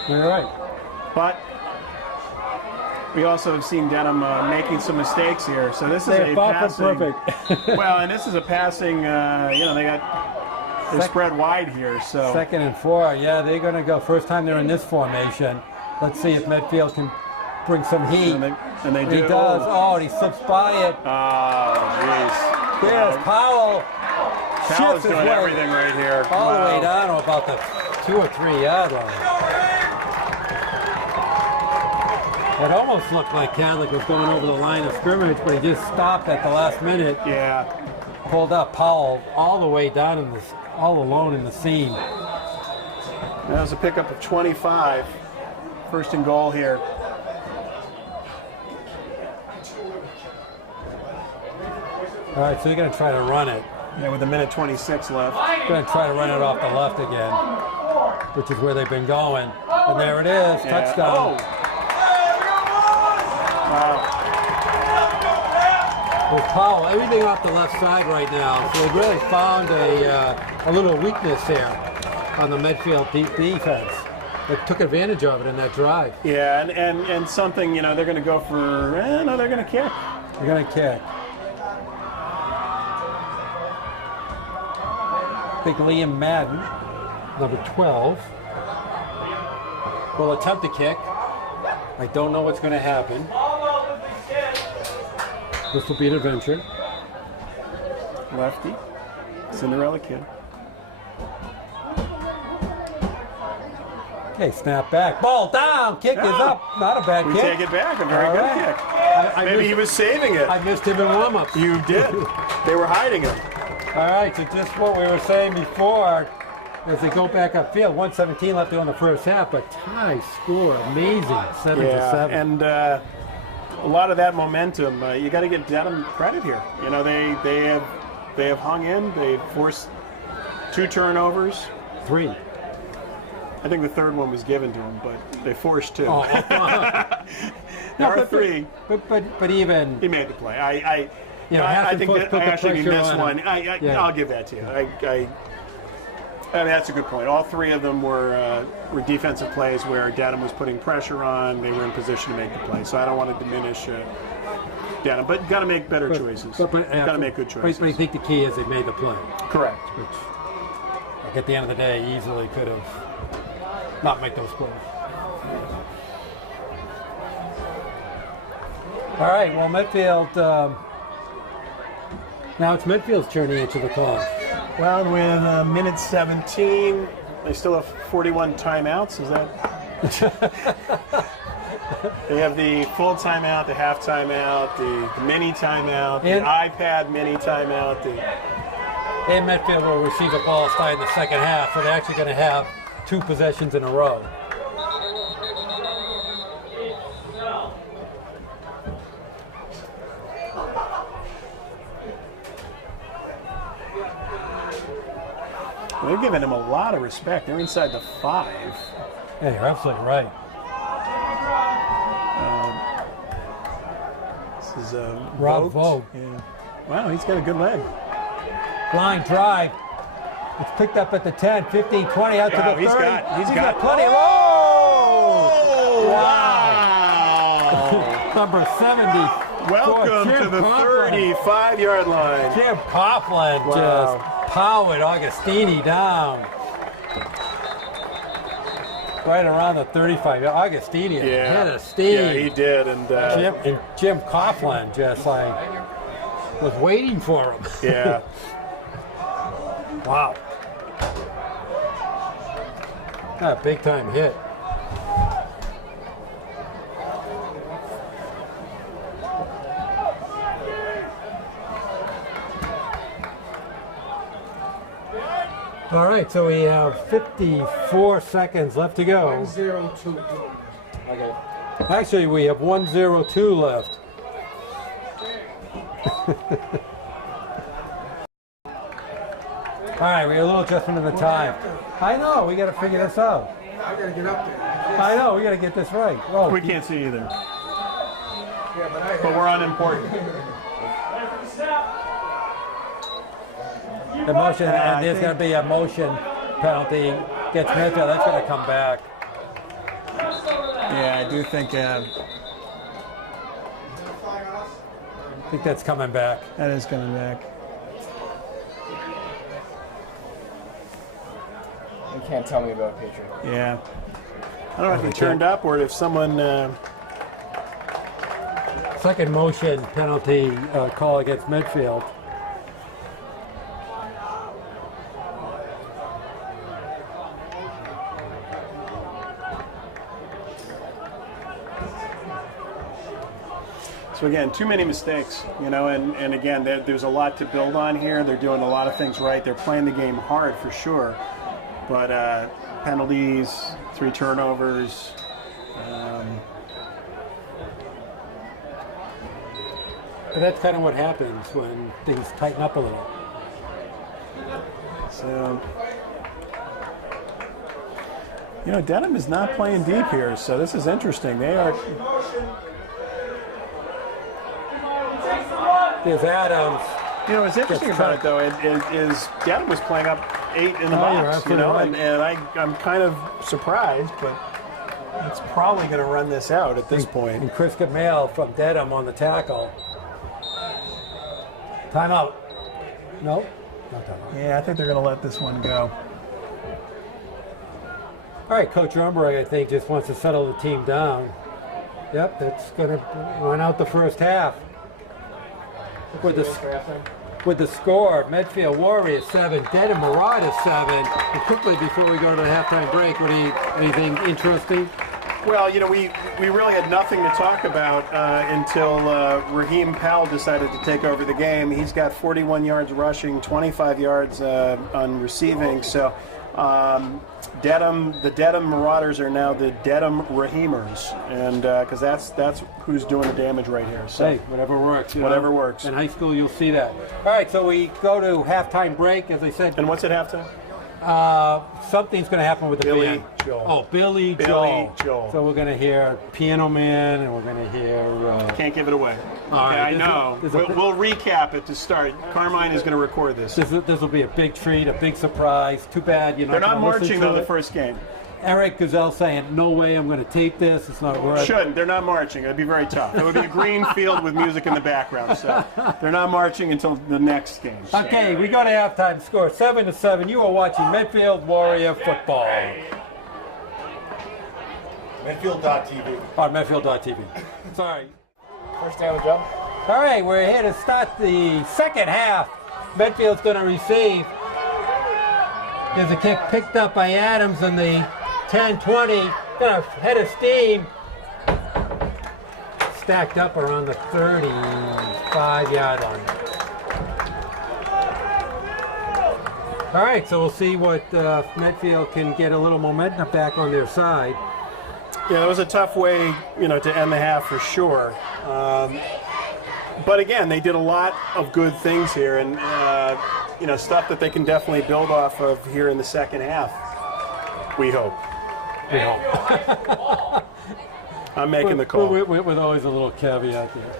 You're right. But we also have seen Dedham making some mistakes here. So this is They're a far from passing. perfect. Well, and this is a passing. They spread wide here. So 2nd and 4. Yeah, they're going to go. First time they're in this formation. Let's see if Medfield can bring some heat. and they do. He does. Oh, and he slips by it. Oh, jeez. There's Powell. Powell's Shifts his doing way everything right here. all the Wow. way down to about the 2 or 3 yard line. It almost looked like Cadlick was going over the line of scrimmage, but he just stopped at the last minute. Yeah. Pulled up Powell all the way down all alone in the seam. That was a pickup of 25. 1st and goal here. All right, so they're going to try to run it. Yeah, with a minute 26 left. Going to try to run it off the left again, which is where they've been going. And there it is, Yeah. touchdown. Wow. With Powell, everything off the left side right now. So they really found a little weakness here on the Medfield defense. They took advantage of it in that drive. Yeah, and something, they're going to go for, no, they're going to kick. They're going to kick. I think Liam Madden, number 12, will attempt to kick. I don't know what's going to happen. This will be an adventure. Lefty. Cinderella kid. Okay, snap back. Ball down. Kick is up. Not a bad We kick. take it back. A very All good right. kick. I Maybe missed- he was saving it. I missed him in warm-ups. You did. They were hiding him. All right, so just what we were saying before, as they go back upfield, 1:17 left to go in the first half, but tie score amazing, 7-7. And a lot of that momentum. You got to get Dedham credit here. You know, they have hung in. They forced 2 turnovers. 3. I think the third one was given to them, but they forced 2. Oh, There are 3. but even He made the play. I Hassan think put that I the actually pressure missed on one. him. Yeah. I'll give that to you. I mean, that's a good point. All 3 of them were defensive plays where Dedham was putting pressure on. They were in position to make the play. So I don't want to diminish Dedham, but got to make better choices. Got to make good choices. But I think the key is they made the play. Correct. Which, like at the end of the day, easily could have not make those plays. All right. Well, Medfield. Now it's Medfield's turn to answer the call. Well, with minute 17, they still have 41 timeouts. Is that? They have the full timeout, the half timeout, the mini timeout, the iPad mini timeout. And Medfield will receive a ball starting the second half, so they're actually going to have 2 possessions in a row. They're giving him a lot of respect. They're inside the 5. Yeah, you're absolutely right. This is Rob Vogt. Yeah. Wow, he's got a good leg. Line drive. It's picked up at the 10, 15, 20, out to the 30. He's got plenty of Oh! Wow. Number 70. Welcome to the 35-yard line. Jim Coughlin just powered Augustini down. Right around the 35. Augustini had a steam. Yeah, he did. And Jim Coughlin just was waiting for him. Yeah. Wow. A big time hit. All right, so we have 54 seconds left to go. 102. Okay. Actually, we have 1:02 left. All right, we have a little adjustment in the time. I know, we got to figure this out. I gotta get up there. I know, we got to get this right. Oh, we can't see either. Yeah, But we're unimportant. the motion, and there's going to be a motion penalty against Medfield. That's going to come back. Yeah, I do think I think that's coming back. that is coming back. You can't tell me about Patriot. Yeah. I don't know if he turned up or if someone. Second motion penalty call against Medfield. So again, too many mistakes, and again, there's a lot to build on here. They're doing a lot of things right. They're playing the game hard for sure, but penalties, 3 turnovers. And that's kind of what happens when things tighten up a little. So, Dedham is not playing deep here, so this is interesting. They are. There's Adams. What's interesting about it, though, is Dedham was playing up 8 in the box, right. and I'm kind of surprised, but it's probably going to run this out at this point. And Chris Kamel from Dedham on the tackle. Timeout. No? Not timeout. Yeah, I think they're going to let this one go. All right, Coach Rumberg, I think, just wants to settle the team down. Yep, that's going to run out the first half. With the score, Medfield Warriors 7, Dedham Marauders 7. And quickly before we go to the halftime break, anything interesting? Well, we really had nothing to talk about until Raheem Powell decided to take over the game. He's got 41 yards rushing, 25 yards on receiving. So Dedham, the Dedham Marauders are now the Dedham Raheemers, and because that's who's doing the damage right here. So Hey, whatever works. whatever works. In high school, you'll see that. All right, so we go to halftime break, as I said. And what's at halftime? Something's going to happen with the Billy band. Joel. Oh, Billy Joel. So we're going to hear Piano Man, and we're going to hear... Can't give it away. All Okay, right, I know. We'll recap it to start. Carmine is going to record this. This will be a big treat, a big surprise. Too bad you're They're not gonna listen marching, to though, the it. first game. Eric Gazelle saying, no way I'm going to tape this. It's not worth it. Shouldn't. They're not marching. It'd be very tough. It would be a green field with music in the background. So they're not marching until the next game. So. Okay, we go to halftime score 7-7. You are watching Medfield Warrior football Medfield.tv. on Medfield.tv. Sorry. First down, Joe. All right, we're here to start the second half. Medfield's going to receive. There's a kick picked up by Adams in the 10-20. Got a head of steam. Stacked up around the 35-yard line. All right, so we'll see what Medfield can get a little momentum back on their side. Yeah, it was a tough way, to end the half for sure. But again, they did a lot of good things here, and stuff that they can definitely build off of here in the second half. We hope. We hope. I'm making the call. With always a little caveat there.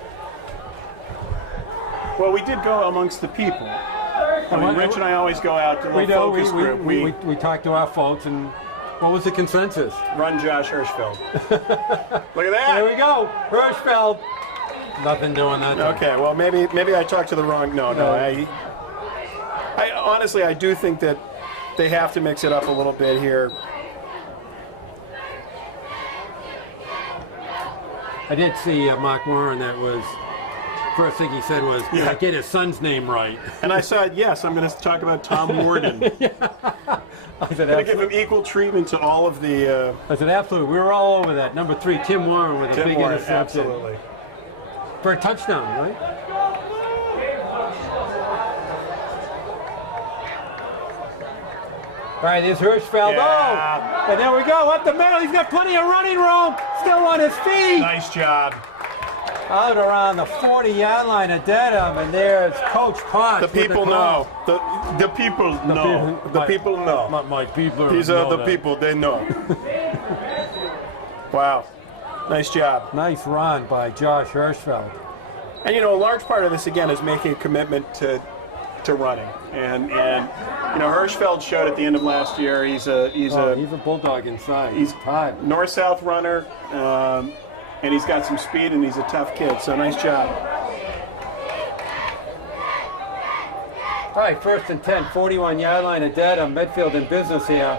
Well, we did go amongst the people. I mean, Rich and I always go out to the focus group. We talked to our folks, and what was the consensus? Run Josh Hirschfeld. Look at that. There we go. Hirschfeld. Nothing doing that. Okay, well, maybe I talked to the wrong. No. I honestly, I do think that they have to mix it up a little bit here. I did see Mark Warren. That was first thing he said was, get his son's name right. And I said, yes, I'm going to talk about Tom Warden. I said, going to give him equal treatment to all of the. I said, absolutely. We were all over that. Number 3, Tim Warren with a big interception. Absolutely. For a touchdown, right? All right, there's Hirschfeld. Yeah. Oh, and there we go. Up the middle. He's got plenty of running room. Still on his feet. Nice job. Out around the 40-yard line of Dedham, and there's Coach Potts. The people know. The people know. The people know. My people. These are the people. They know. Wow. Nice job. Nice run by Josh Hirschfeld. And a large part of this again is making a commitment to running. And Hirschfeld showed at the end of last year he's a bulldog inside. He's tied. North-South runner, and he's got some speed and he's a tough kid. So nice job. All right, 1st and 10, 41-yard line of Dedham. Medfield in business here.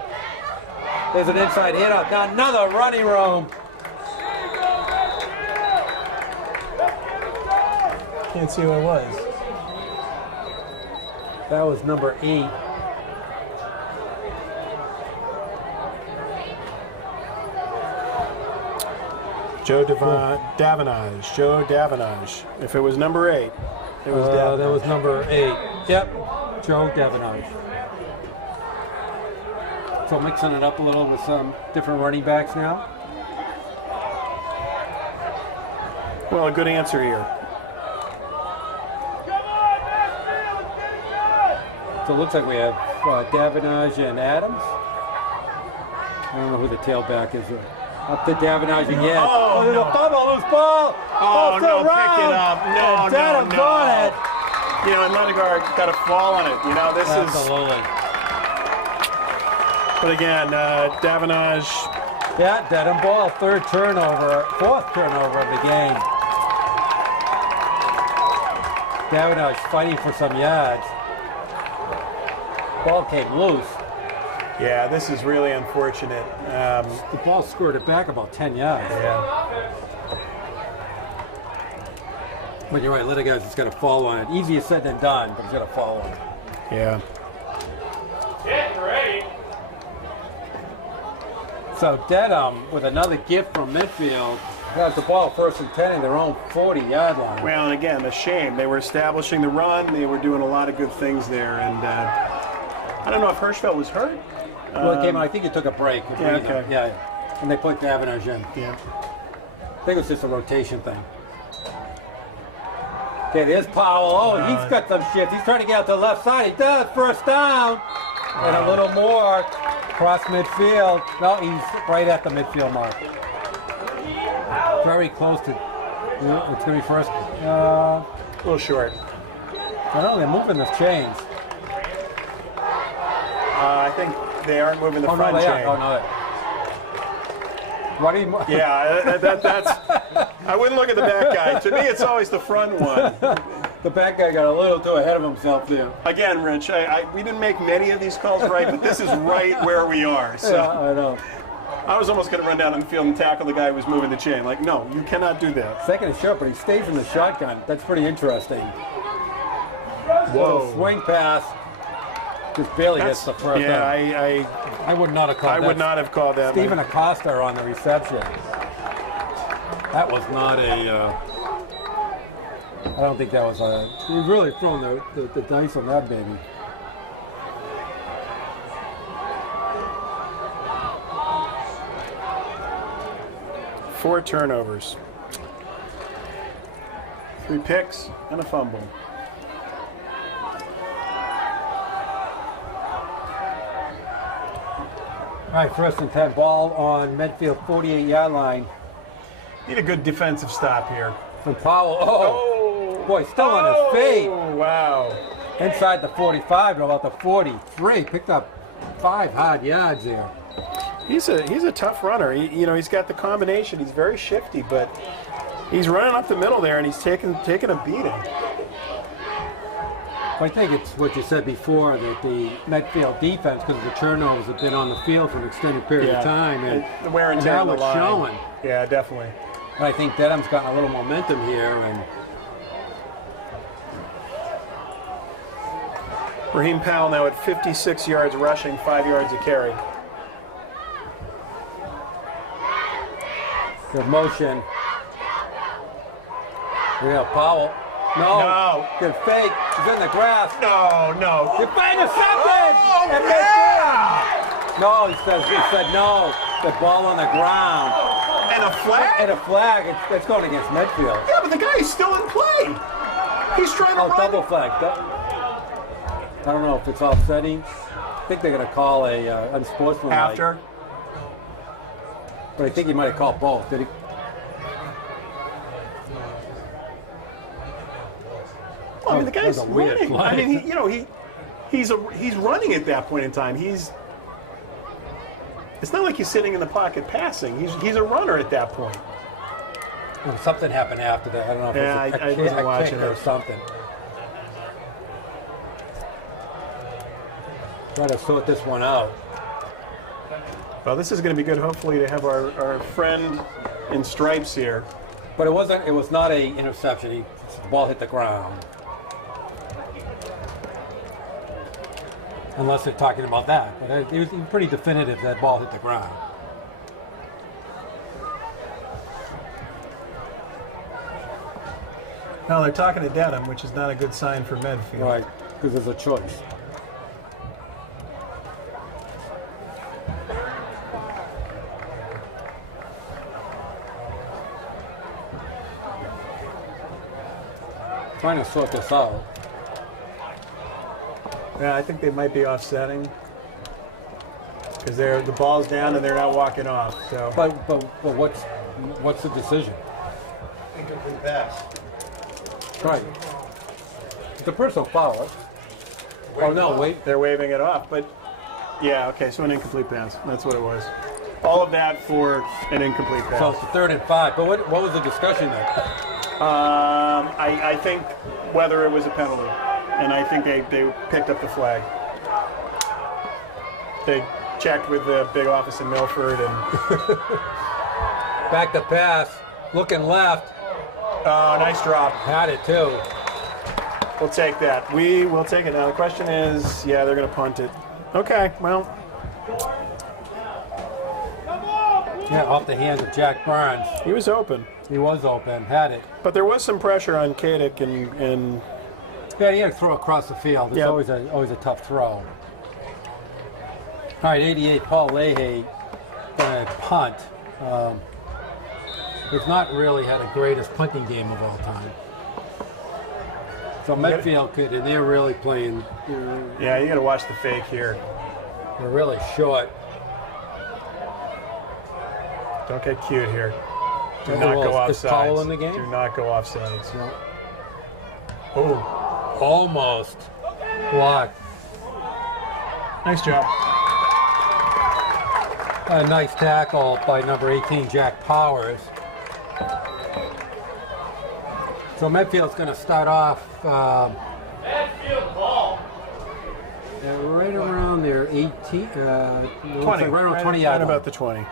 There's an inside hit up. Now another running room. Can't see who it was. That was number 8. Joe Davenage. Joe Davenage. If it was number 8, it was Davenage. That was number 8. Yep, Joe Davenage. So mixing it up a little with some different running backs now. Well, a good answer here. So it looks like we have Davenage and Adams. I don't know who the tailback is. Up to Davenage again. Oh, there's a fumble, loose ball. Oh, still no, around. pick it up. No, And Dedham's no. on it. And Lundegaard got a fall on it. This is. Absolutely. But again, Davenage. Yeah, Dedham ball, 4th turnover of the game. Davenage fighting for some yards. Ball came loose. Yeah, this is really unfortunate. The ball squirted back about 10 yards. Yeah. But you're right, Lundegaard's just got to fall on it. Easier said than done, but he's got to fall on it. Yeah. Get ready. So Dedham, with another gift from Medfield, has the ball 1st and 10 in their own 40-yard line. Well, and again, a shame. They were establishing the run. They were doing a lot of good things there. And I don't know if Hirschfeld was hurt. Well, it came. I think he took a break. Yeah, okay. Yeah, and they put Davenage in. Yeah. I think it was just a rotation thing. Okay, there's Powell. Oh, he's got some shift. He's trying to get out to the left side. He does. First down. And a little more. Cross midfield. No, he's right at the midfield mark. Very close to. It's going to be first. A little short. I don't know. They're moving the chains. I think they aren't moving the Oh, front no, they chain. are. Oh, no. What do you? Yeah, that's. I wouldn't look at the back guy. To me, it's always the front one. The back guy got a little too ahead of himself there. Again, Rich, we didn't make many of these calls right, but this is right where we are. So Yeah, I know. I was almost going to run down on the field and tackle the guy who was moving the chain. Like, no, you cannot do that. Second is short, but he stays in the shotgun. That's pretty interesting. Whoa. Swing pass. Just barely hits the first Yeah, down. I would not have called I that. would not have called that. Stephen Acosta on the reception. That was not a. I don't think that was a. He's really throwing the dice on that baby. Four turnovers, 3 picks, and a fumble. All right, first and 10, ball on Medfield 48-yard line. Need a good defensive stop here. From Powell. Oh, boy, still on his feet. Oh, wow. Inside the 45 to about the 43. Picked up 5 hard yards there. He's a tough runner. He's got the combination. He's very shifty, but he's running up the middle there, and he's taking a beating. I think it's what you said before, that the Medfield defense, because of the turnovers, have been on the field for an extended period of time, and the wear and tear now on the it's line. showing. Yeah, definitely. But I think Dedham's gotten a little momentum here, and Raheem Powell now at 56 yards rushing, 5 yards a carry. good motion. Yeah, Powell. No. Good fake. He's in the grass. No. You're intercepted! Oh, And yeah! No, he said no. The ball on the ground. And a flag? And a flag. It's going against Medfield. Yeah, but the guy is still in play. He's trying to Oh, run. double flag. I don't know if it's offsetting. I think they're going to call a unsportsmanlike. After. But I think he might have called both. Did he? Well, I mean, the guy's That was a weird running. flag. I mean, he's running at that point in time. It's not like he's sitting in the pocket passing. He's a runner at that point. Well, something happened after that. I don't know if Yeah, it was I wasn't a watching kick or it. something. Try to sort this one out. Well, this is going to be good, hopefully, to have our friend in stripes here. But it was not a interception. The ball hit the ground. Unless they're talking about that. But it was pretty definitive that ball hit the ground. No, they're talking to Dedham, which is not a good sign for Medfield. Right, because there's a choice. Trying to sort this out. Yeah, I think they might be offsetting because the ball's down and they're not walking off. So, But what's the decision? Incomplete pass. Right. It's a personal foul. Oh no, wait. they're waving it off. But yeah, okay, so an incomplete pass. That's what it was. All of that for an incomplete pass. So it's a 3rd and 5. But what was the discussion there? I think whether it was a penalty, and I think they picked up the flag. They checked with the big office in Milford and Back to pass. Looking left. nice drop. Had it too. We'll take that. We will take it. Now the question is, yeah, they're going to punt it. Okay, well, Yeah, off the hands of Jack Burns. he was open, He was open. Had it. but there was some pressure on Kadick and Yeah, he had to throw across the field. It's Yeah. always a tough throw. All right, 88, Paul Leahy, going to punt. He's not really had a greatest punting game of all time. So Medfield could, and they're really playing. Yeah, you got to watch the fake here. They're really short. Don't get cute here. Do not go offsides. Is Powell in the game? Do not go offsides. No. Oh, Almost blocked. nice job. A nice tackle by number 18, Jack Powers. So Medfield's going to start off Medfield ball. right around their 18, 20. right around 20 yard Right about line. the 20.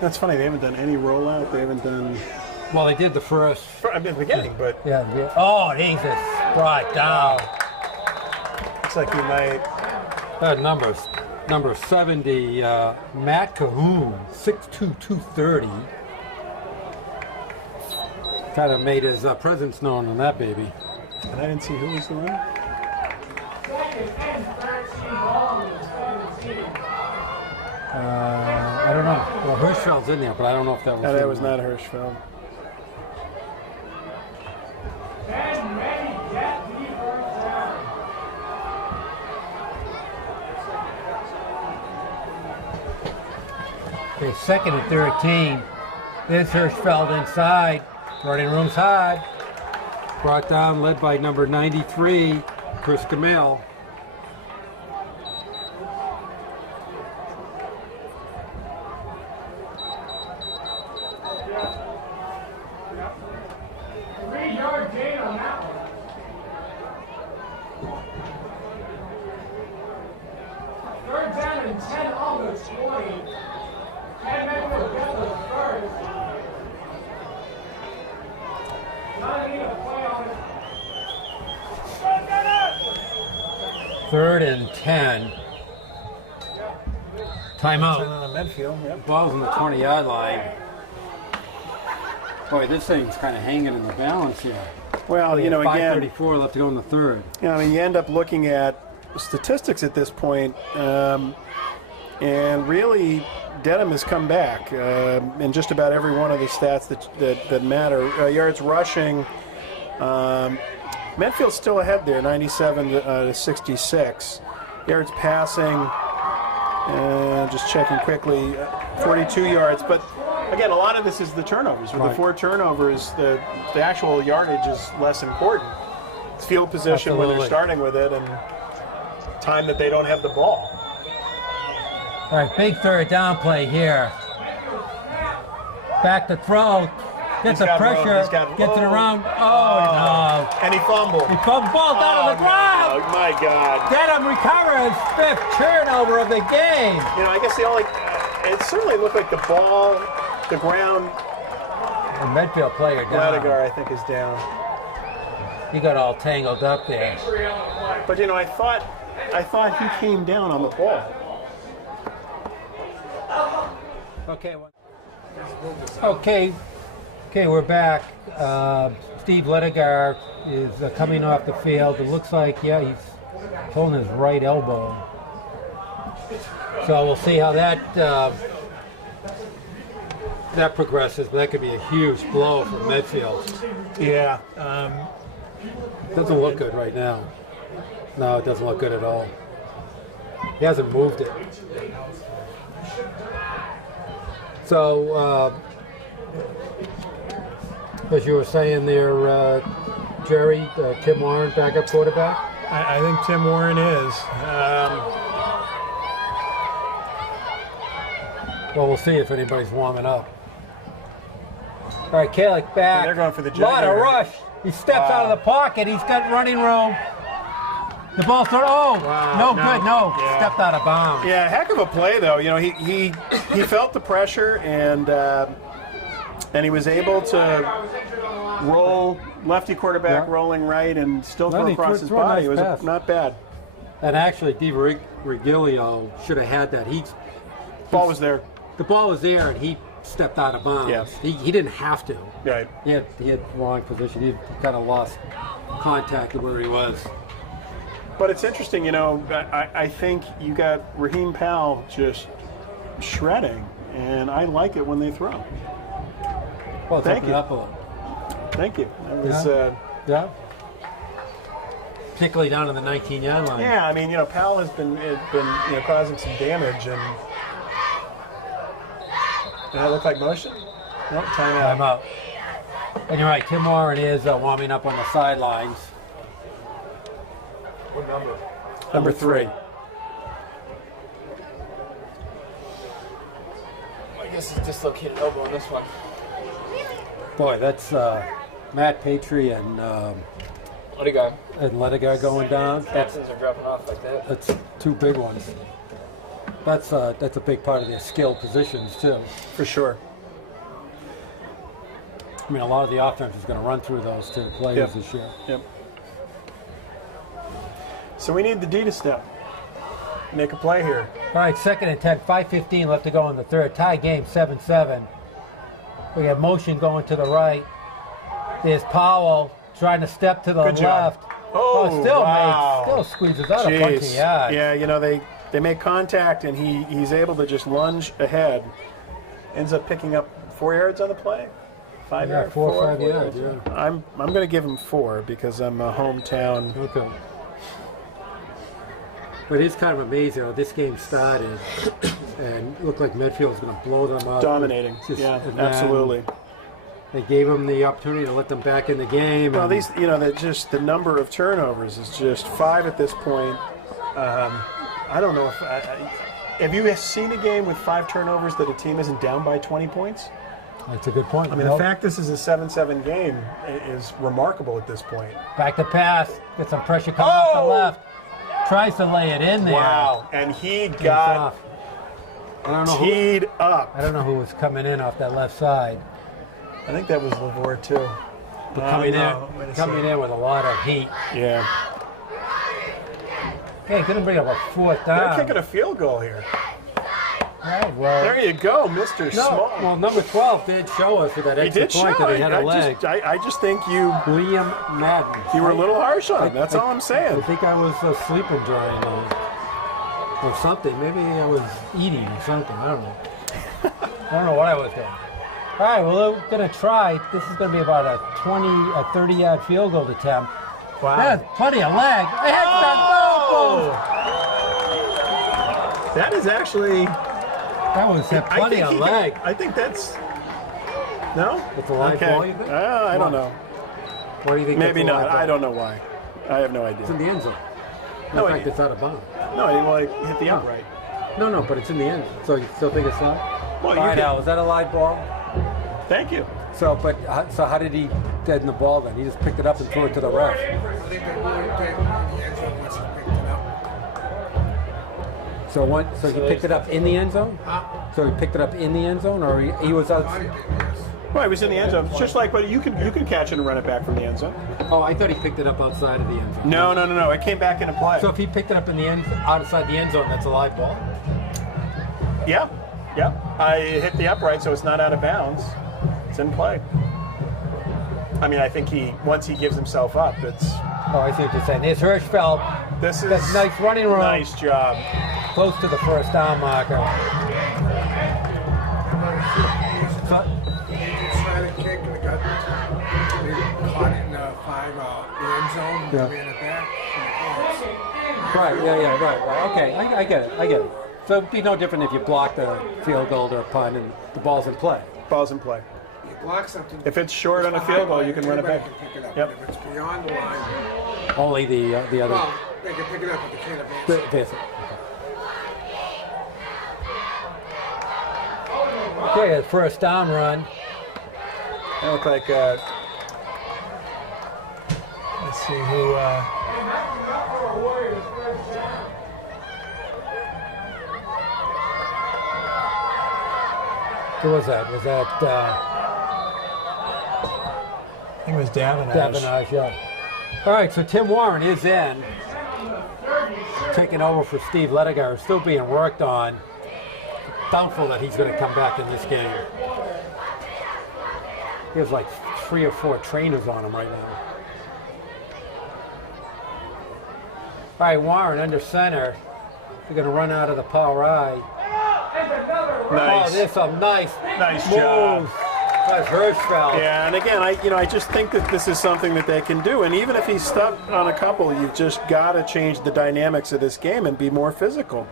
That's funny. They haven't done any rollout. They haven't done. Well, they did the first. I mean, the beginning, but Yeah. Oh, Jesus. Brought down. looks like he might. Number 70, Matt Cahoon, 6'2", 230. Kind of made his presence known on that baby. And I didn't see who was the winner. Second and 13 ball in the 17. I don't know. Well, Hirschfeld's in there, but I don't know if that was No, him that or was not Hirschfeld. Ben ready, get the first down. Okay, second and 13. There's Hirschfeld inside. Running room's hard. Brought down, led by number 93, Chris Gamel. Three-yard gain on that one. Third down and 10 on the 20. And Medfield gets the first. Not need a play on it. Third and 10. Timeout. On Medfield, yep. Ball's on the 20-yard line. Boy, this thing's kind of hanging in the balance here. Well, you know, again, 5:34 left to go in the third. you know, I mean, you end up looking at statistics at this point, and really, Dedham has come back in just about every one of the stats that matter. Yards rushing, Medfield's still ahead there, 97 to 66. Yards passing, just checking quickly, 42 yards. But again, a lot of this is the turnovers. With the 4 turnovers, the actual yardage is less important. It's field position when they're Absolutely. starting with it, and time that they don't have the ball. All right, big third down play here. Back to throw. Gets the got room. pressure. He's got- Gets it oh. around. Oh, And he fumbled. no. He fumbled the ball down to the ground. No, my God. Dedham recovers. 5th turnover of the game. You know, I guess the only, it certainly looked like the ball, the ground, The Medfield player down. Latigar, I think, is down. He got all tangled up there. But, you know, I thought he came down on the ball. Okay, we're back. Steve Letigar is coming off the field. It looks like, he's holding his right elbow. So we'll see how that progresses. But that could be a huge blow for Medfield. Yeah. Doesn't look good right now. No, it doesn't look good at all. He hasn't moved it. So, as you were saying there, Jerry, Tim Warren, backup quarterback? I think Tim Warren is. Well, we'll see if anybody's warming up. All right, Kalik back. They're going for the lot of jugular. rush. He steps out of the pocket. He's got running room. The ball's thrown. Oh, Wow, no good. No, yeah. stepped out of bounds. Yeah, heck of a play, though. You know, he felt the pressure, and he was able to roll, lefty quarterback Yeah. rolling right and still No, throw he across threw his a body. nice It was pass. not bad. And actually, DiVirgilio should have had that. Ball was there. The ball was there, and he stepped out of bounds. Yeah. He didn't have to. Right. He had wrong position. He kind of lost contact of where he was. But it's interesting, you know, I think you got Raheem Powell just shredding, and I like it when they throw. Well, it's Thank opened you. up a little. Thank you. That was, Yeah. Particularly down on the 19-yard line. yeah, I mean, you know, Powell has been causing some damage, and did that look like motion? Nope, timeout. I'm out. And you're right, Tim Warren is warming up on the sidelines. What number? Number 3. I guess it's dislocated elbow on this one. Boy, that's Matt Patry and What do you got? Ledigar going down. Captains are dropping off like that. That's 2 big ones. That's a big part of their skill positions too. For sure. I mean, a lot of the offense is going to run through those 2 players Yep. this year. Yep. So we need the D to step. Make a play here. All right, 2nd and 10, 5:15 left to go in the third. Tie game, 7-7. We have motion going to the right. There's Powell trying to step to the Good job. left. Oh, Still squeezes out a bunch of Jeez. yards. Yeah, you know, they make contact, and he's able to just lunge ahead. Ends up picking up 4 yards on the play. 5 Yeah, yards. 4 or 5 yards, yeah. I'm going to give him 4 because I'm a hometown. Okay. But it's kind of amazing how this game started and looked like Medfield was going to blow them up. Dominating. Just- Yeah, and then absolutely. They gave them the opportunity to let them back in the game. Well, and these, you know, that just the number of turnovers is just 5 at this point. I don't know if have you seen a game with 5 turnovers that a team isn't down by 20 points? That's a good point. I mean, the fact this is a 7-7 game is remarkable at this point. Back to pass. Get some pressure coming off the left. Tries to lay it in there. Wow, and he Gets got off. I don't know teed up. I don't know who was coming in off that left side. I think that was Lavore too. Coming in with a lot of heat. Yeah. Hey, couldn't bring up a 4th They're down. kicking a field goal here. Right, well, There you go, Mr. no, Small. well, number 12 did show us with that He extra did show point that he had a it. leg. I just think you Liam Madden. were a little harsh on him. That's all I'm I saying. think I was sleeping during or something. Maybe I was eating or something. I don't know. I don't know what I was doing. All right, well, we're going to try. This is going to be about a 30-yard field goal attempt. Wow. That's plenty of leg. That is actually. That was plenty of leg. I think that's. No? It's a live Okay. ball, you think? I don't know. What do you think? Maybe that's a not. live ball? I don't know why. I have no It's in idea. the end zone. No, In fact, it's out of bounds. No, he like hit the upright. No, but it's in the end zone. So you still think it's not? Well, you All right, can- Al, is that a live ball? Thank you. So how did he deaden the ball then? He just picked it up and threw it to the ref. I think they really take the end zone once he picked it up. So he picked it up in the end zone? So he picked it up in the end zone, or he was out? Well, he was in the end zone. It's just like, but you can catch it and run it back from the end zone. Oh, I thought he picked it up outside of the end zone. No. It came back into play. So if he picked it up in the outside the end zone, that's a live ball. Yeah. I hit the upright, so it's not out of bounds. It's in play. I mean, I think once he gives himself up, it's. Oh, I see what you're saying. There's Hirschfeld. This is That's nice running room. Nice job. Close to the first down marker. So, He did try to kick and got caught in the end zone and Yeah. ran it back. right, right. Okay, I get it. So it'd be no different if you blocked a field goal or a punt and the ball's in play. Ball's in play. You block something. If it's short on a field goal, you can run it back. Everybody can pick it up. Yep. If it's beyond the line, Only the other. well, they can pick it up, but they can't advance it. Basic. Okay, first down run. That looked like. Let's see who. Who was that? Was that I think it was Davenage. Davenage? Yeah. All right, so Tim Warren is in. taking over for Steve Ledigar, still being worked on. Doubtful that he's going to come back in this game. He has like 3 or 4 trainers on him right now. All right, Warren under center. They're going to run out of the power I. Nice. Oh, there's some nice job. moves. That's Hirschfeld. Yeah, and again, I just think that this is something that they can do. And even if he's stuck on a couple, you've just got to change the dynamics of this game and be more physical.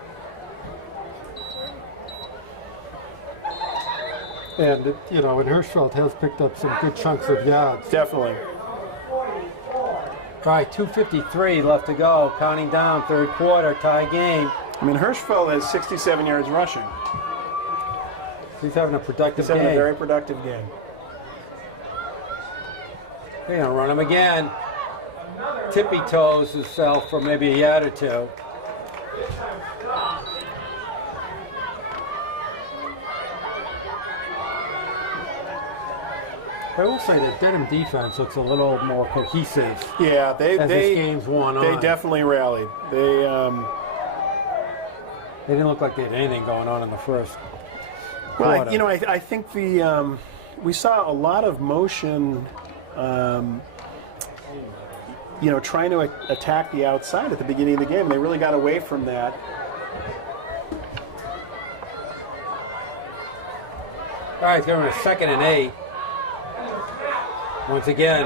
And, and Hirschfeld has picked up some good chunks of yards. Definitely. All right, 2:53 left to go, counting down, third quarter, tie game. I mean, Hirschfeld has 67 yards rushing. He's having a productive He's having a game. very productive game. They're going to run him again. Tippy toes himself for maybe a yard or two. I will say that Dedham defense looks a little more cohesive. Yeah, as this game's worn on. They definitely rallied. They didn't look like they had anything going on in the first well, quarter. I think we saw a lot of motion. Trying to attack the outside at the beginning of the game. They really got away from that. All right, they're in a 2nd and 8. Once again,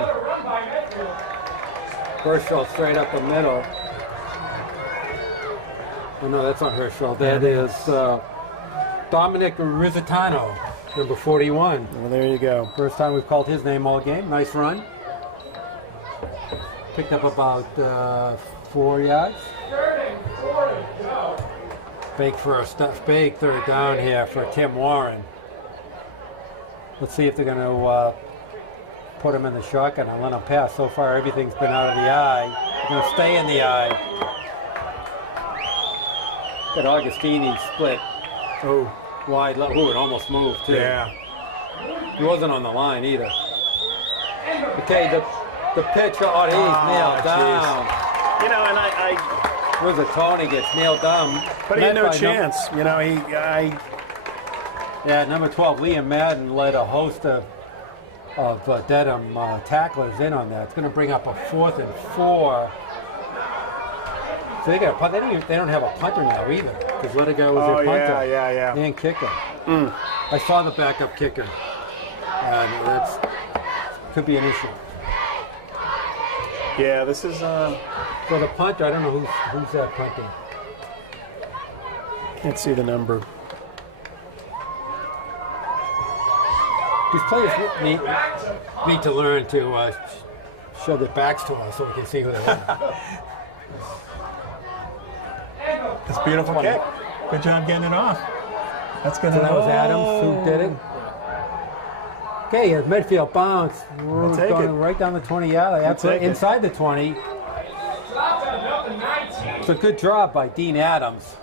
Hirschfeld straight up the middle. Oh no, that's not Hirschfeld. That is Dominic Rizzitano, number 41. Well, there you go. First time we've called his name all game. Nice run. Picked up about 4 yards. Fake fake third down here for Tim Warren. Let's see if they're going to put him in the shotgun and let him pass. So far, everything's been out of the eye. They're going to stay in the eye. That Augustini split. Oh, Wide left. Ooh, it almost moved, too. yeah. He wasn't on the line either. Okay, the pitch. Oh, he's nailed down. And Rizzitoni gets nailed down. but he had no Met by chance. Yeah, number 12, Liam Madden led a host of Dedham tacklers in on that. It's going to bring up a 4th and 4. So they got a punt. They don't have a punter now either, because Ledigar was their punter. yeah. And kicker. I saw the backup kicker. And that's could be an issue. Yeah, this is. So the punter, I don't know who's that punter. Can't see the number. These players need to learn to show their backs to us so we can see who they are. It's a beautiful kick. Good job getting it off. That's good. So that was Adams who did it. Okay, as Medfield bounce, take going it. right down the 20-yard line. take it. Inside the 20. It's a good job by Dean Adams.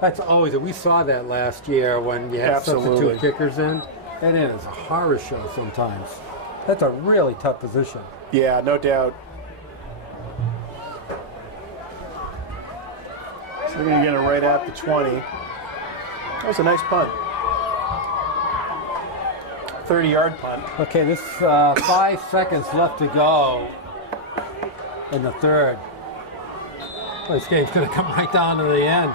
That's always, we saw that last year when you had Absolutely. substitute kickers in. And it is a horror show sometimes. That's a really tough position. Yeah, no doubt. So they're going to get it right at the 20. That was a nice punt. 30-yard punt. Okay, this 5 seconds left to go in the third. This game's going to come right down to the end.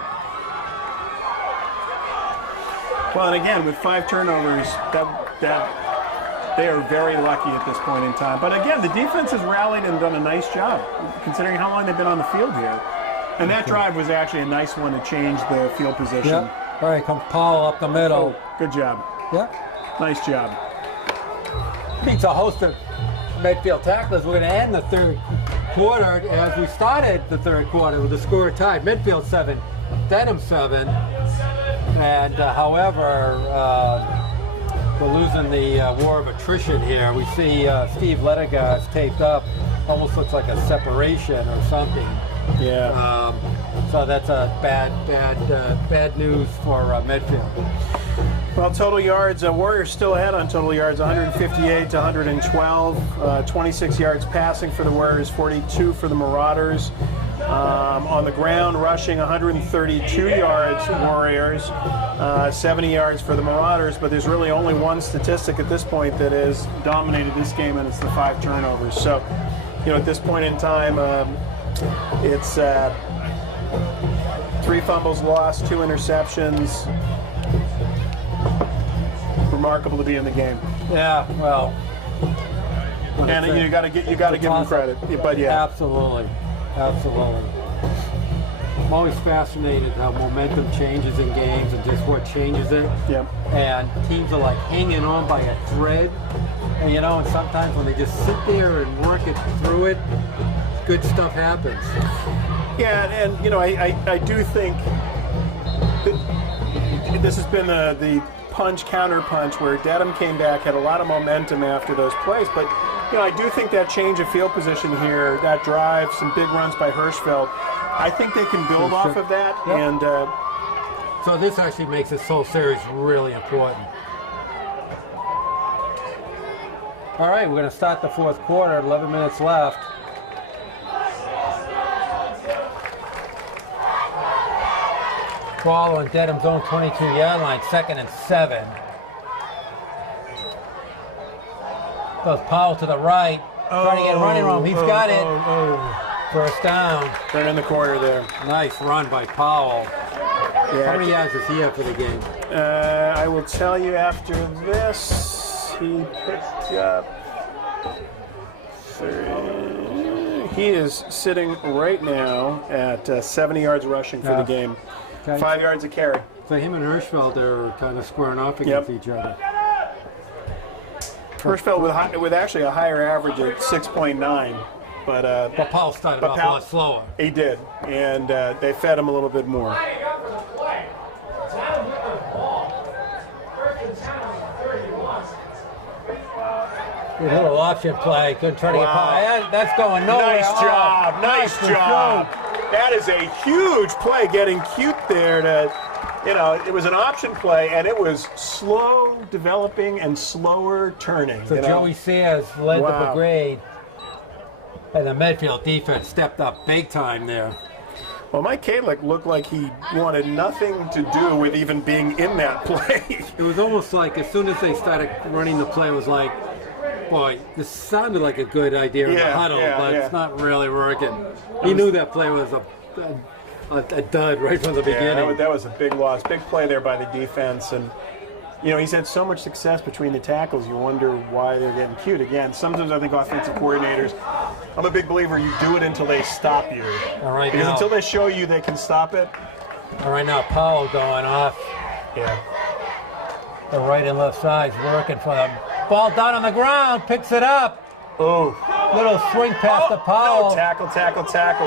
Well, and again, with 5 turnovers, that they are very lucky at this point in time. But again, the defense has rallied and done a nice job, considering how long they've been on the field here. And that drive was actually a nice one to change the field position. Yep. All right, come Powell up the middle. Oh, good job. Yep. Nice job. Beats a host of Medfield tacklers. We're going to end the third quarter as we started the third quarter with the score tied. Medfield 7, Dedham 7. And however, we're losing the war of attrition here. We see Steve Ledigar's taped up. Almost looks like a separation or something. Yeah. So that's a bad news for Medfield. Well, total yards, Warriors still ahead on total yards, 158 to 112. 26 yards passing for the Warriors, 42 for the Marauders. On the ground, rushing 132 yards, Warriors, 70 yards for the Marauders, but there's really only one statistic at this point that has dominated this game, and it's the 5 turnovers. So, at this point in time, it's 3 fumbles lost, 2 interceptions. Remarkable to be in the game. Yeah, well. And you got to give him credit. But yeah, Absolutely. I'm always fascinated how momentum changes in games and just what changes it. Yep. And teams are like hanging on by a thread. And and sometimes when they just sit there and work it through it, good stuff happens. Yeah, and I do think that this has been the punch counter punch where Dedham came back, had a lot of momentum after those plays, but I do think that change of field position here, that drive, some big runs by Hirschfeld, I think they can build off of that. Yep. And so this actually makes this whole series really important. All right, we're going to start the fourth quarter, 11 minutes left. Ball on Dedham's own 22-yard line, 2nd and 7. Goes Powell to the right, trying to get running room. He's got it. First down. Right in the corner there. Nice run by Powell. Yeah. How many yards does he have for the game? I will tell you after this, he picked up 30. He is sitting right now at 70 yards rushing for the game. Okay. 5 yards a carry. So him and Hirschfeld are kind of squaring off against each other. Hirschfeld with actually a higher average at 6.9, but Powell started off a lot slower. He did, and they fed him a little bit more. Good little option play. Couldn't try to get Powell. That's going nowhere. Nice job. Nice job. That is a huge play, getting cute there to, it was an option play, and it was slow developing and slower turning. So Joey Sayers led the brigade, and the Medfield defense stepped up big time there. Well, Mike Kalick looked like he wanted nothing to do with even being in that play. It was almost like as soon as they started running the play, it was like, boy, this sounded like a good idea in the huddle, but it's not really working. He knew that play was a dud right from the beginning. Yeah, that was a big loss. Big play there by the defense. And, he's had so much success between the tackles, you wonder why they're getting cute. Again, sometimes I think offensive coordinators, I'm a big believer you do it until they stop you. Because until they show you they can stop it. All right, now Powell going off. Yeah. The right and left sides working for them. Ball down on the ground, picks it up. Oh. Little swing pass to Powell. No, tackle.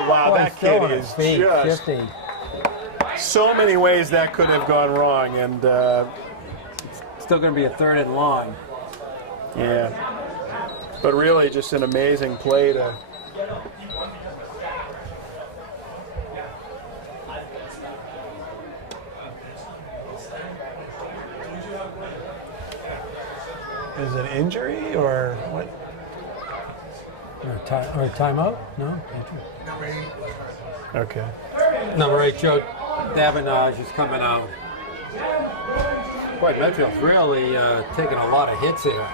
Wow, Boy, that kid is just 50. so many ways that could have gone wrong, and still going to be a 3rd and long. Yeah, but really just an amazing play to. Is it an injury or what? Or a timeout? No? Okay. Number 8, Joe Davenage is coming out. Boy, Medfield's really taking a lot of hits here.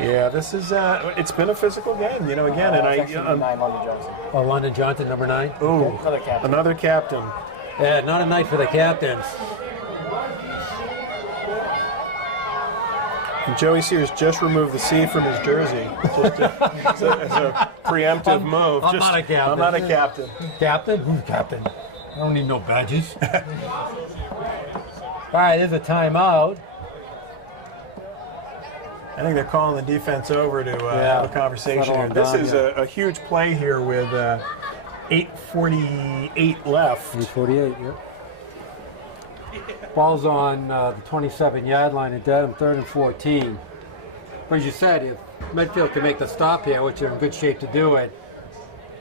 Yeah, this is, it's been a physical game, again. And London Johnson. Oh, London Johnson, number 9? Ooh, Okay. another captain. Yeah, not a night for the captains. And Joey Sears just removed the C from his jersey. As a preemptive move. I'm not a captain. I'm not a captain. Captain? Who's captain? I don't need no badges. All right, there's a timeout. I think they're calling the defense over to have a conversation here. This is a huge play here with 8:48 left. 8:48, yep. Ball's on the 27-yard line at Dedham, 3rd and 14. But as you said, if Medfield can make the stop here, which they're in good shape to do it,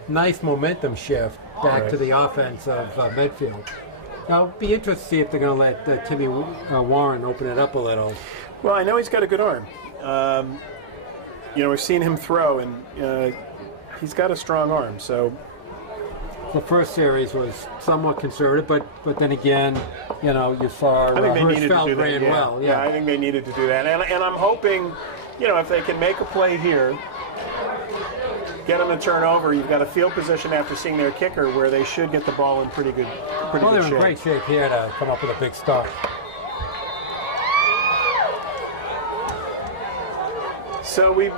nice momentum shift back to the offense of Medfield. Now, it'll be interesting to see if they're going to let Timmy Warren open it up a little. Well, I know he's got a good arm. We've seen him throw, and he's got a strong arm. So The first series was somewhat conservative, but then again, you know, you saw I think they needed to Hirschfeld do that. ran Yeah. well. Yeah, I think they needed to do that. And I'm hoping, you know, if they can make a play here, get them a turnover, you've got a field position after seeing their kicker where they should get the ball in pretty good Well, they're in shape. great shape here to come up with a big start. So we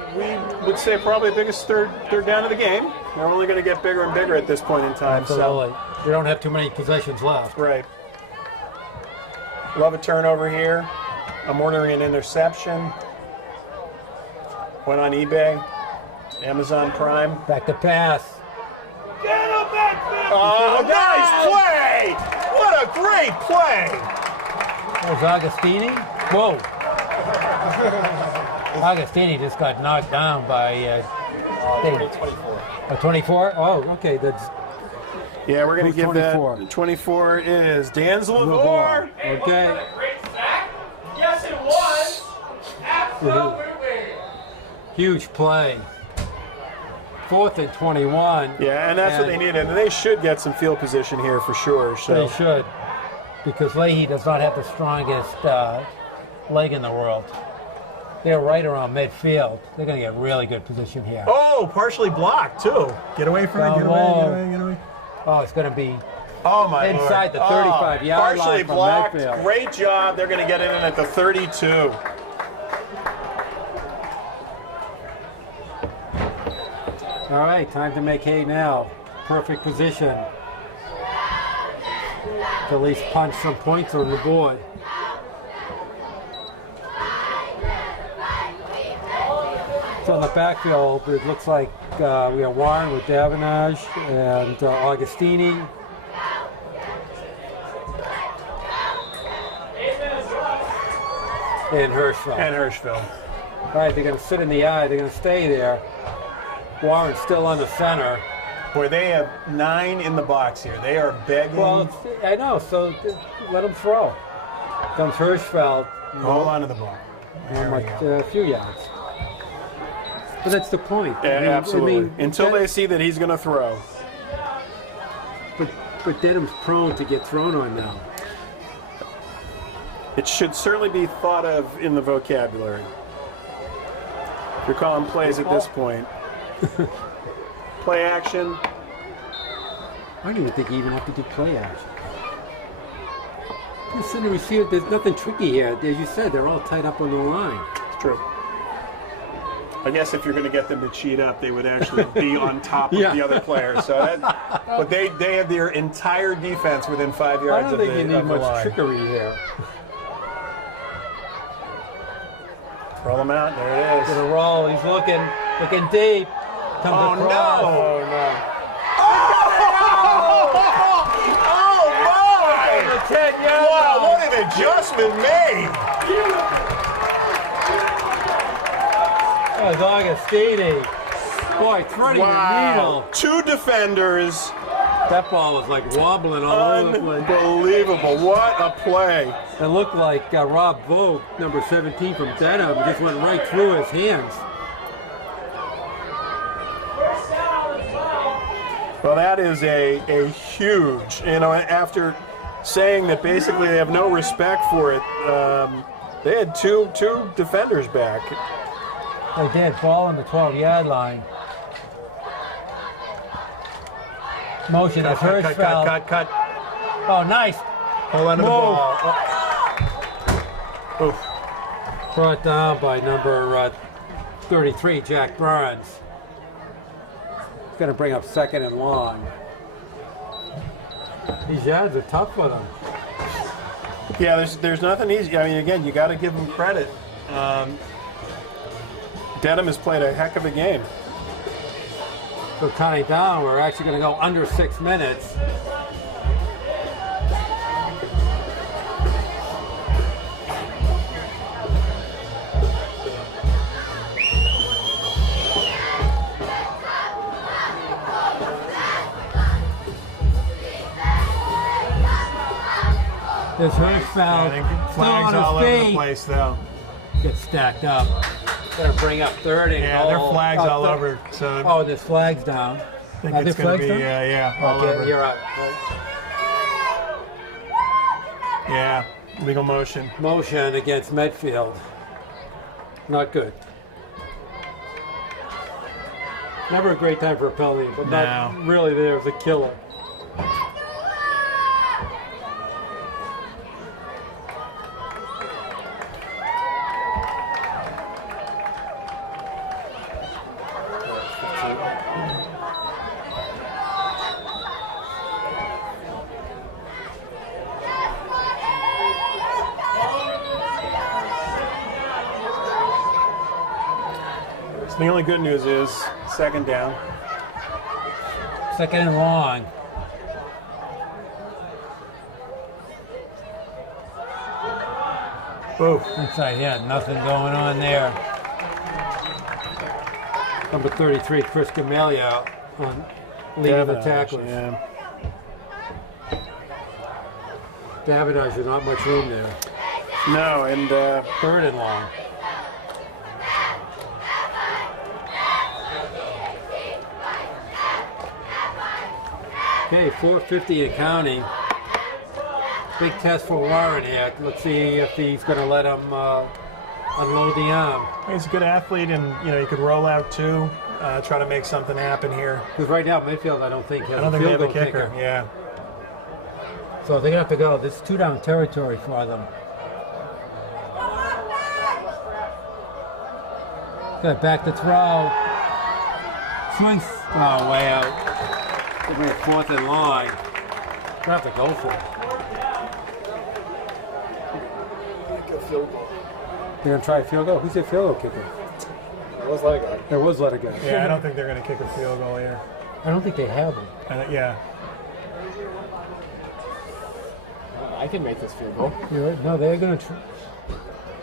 would say probably the biggest third down of the game. They're only going to get bigger and bigger at this point in time. Absolutely. You don't have too many possessions left. So, right. Love a turnover here. I'm ordering an interception. Went on eBay, Amazon Prime. Back to pass. Get him back, Oh, nice play! What a great play! There's Agostini. Whoa. Agostini just got knocked down by 24. 24? Oh, okay. That's Yeah, we're going to Who's give 24? that. 24 is Dan Zlavor. Okay. Great sack. Yes, it was. Absolutely. Huge play. 4th and 21. Yeah, and that's what they needed. And they should get some field position here for sure. They So should. Because Leahy does not have the strongest leg in the world. They're right around midfield. They're going to get really good position here. Oh, partially blocked too. Get away from it. Get away. Get away. Oh, it's going to be Oh my inside Lord. the 35-yard partially line from blocked. Medfield. Great job. They're going to get it in at the 32. All right, time to make hay now. Perfect position to at least punch some points on the board. So in the backfield, it looks like we have Warren with Davenage and Augustini. And Hirschfeld. And Hirschfeld. All right, they're going to sit in the eye. They're going to stay there. Warren's still on the center. Boy, they have 9 in the box here. They are begging. Well, I know, so let him throw. Comes Hirschfeld. Hold on to the ball. There we Like go. a few yards. But that's the point. Yeah, absolutely. Until Dedham- they see that he's going to throw. But Dedham's prone to get thrown on now. It should certainly be thought of in the vocabulary. If you're calling plays at this point. Play action. I don't even think you even have to do play action. The center receiver, there's nothing tricky here. As you said, they're all tied up on the line. It's true. I guess if you're going to get them to cheat up, they would actually be on top of Yeah. the other player. So, but they have their entire defense within 5 I yards don't of think the, you need of the much line. trickery here. Roll them out. There it is. Gonna roll. He's looking deep. Comes Oh across. no! Oh my! The 10-yard Wow! line. What an adjustment made! That was Augustini. Boy, threading the needle. 2 defenders. That ball was like wobbling all over the place. Unbelievable! What a play! It looked like Rob Vogt, number 17 from Dedham, just went right through his hands. Well, that is a huge, after saying that basically they have no respect for it, they had two defenders back. They did. Ball on the 12-yard line. Motion is Hirschfeld. Cut. Oh, nice. Hold on to the Move. ball. Oof. Brought down by number 33, Jack Burns. It's going to bring up 2nd and long. These yards are tough for them. Yeah, there's nothing easy. I mean, again, you got to give them credit. Dedham has played a heck of a game. So counting down, we're actually going to go under 6 minutes. This Hirschfeld, Flags all over the place, though. Gets stacked up. Gonna bring up 30. Yeah, there are flags all over. So Oh, there's flags down. think Are it's there going to flags be, done? all Okay, over. you're up. Yeah, legal motion. Motion against Medfield. Not good. Never a great time for a penalty, but not really there as a killer. So the only good news is second down. Second and long. Oof. Inside, yeah, nothing going on there. Number 33, Chris Gamelia on leading the tacklers. Yeah. Davidage, there's not much room there. No, and Third and long. Okay, 450 and counting. Big test for Warren here. Let's see if he's going to let him unload the arm. he's a good athlete, and he could roll out too, try to make something happen here. Because right now, Medfield, I don't think has I don't a think they field have a goal kicker. Yeah. So they're going to have to go. This is 2-down territory for them. Good, back to throw. Swings. Oh, way out. They're going to 4th and long. They're going to have to go for it. They're going to try a field goal? Who's their field goal kicker? There was let it go. Yeah, I don't think they're going to kick a field goal here. I don't think they have them. Yeah. I can make this field goal. You're right. No, they're going to try.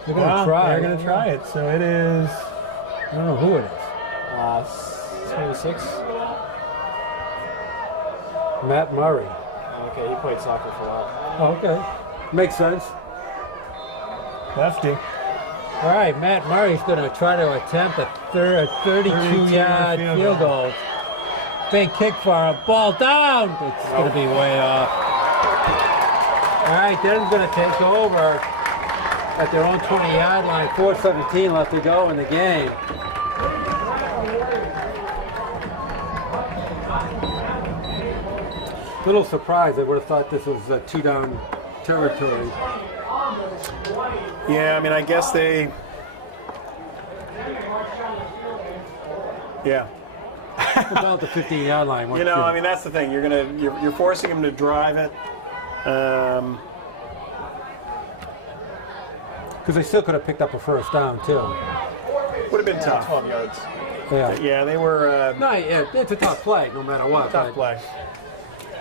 They're going to Well, try. they're going to try it. So it is. I don't know who it is. 26. Matt Murray. Okay, he played soccer for a while. Oh, okay. Makes sense. Lefty. All right, Matt Murray's going to try to attempt a 32-yard field goal. Big kick for a ball down. It's going to be way off. All right, Dedham's going to take over at their own 20-yard line. 4:17 left to go in the game. Little surprised. I would have thought this was a 2-down territory. Yeah, I mean, I guess they. Yeah. About the 15-yard line. I mean, that's the thing. You're forcing them to drive it. Because they still could have picked up a first down too. Would have been tough. 12 yards. Yeah. Yeah, they were. No, yeah, it's a tough play no matter what. Tough but play.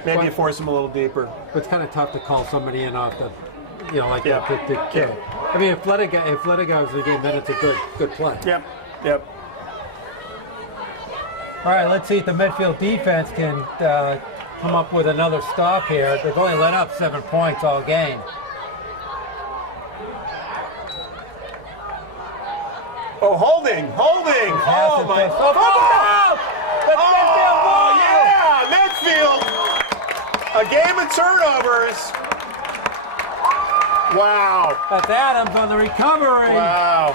Maybe you force them a little deeper. It's kind of tough to call somebody in off the, like Yeah. that. Yeah. I mean, if Fletiga was the game, then it's a good play. Yep. All right, let's see if the Medfield defense can come up with another stop here. They've only let up 7 points all game. Oh, holding! Oh my! Yeah, Medfield! A game of turnovers. Wow! That's Adams on the recovery. Wow!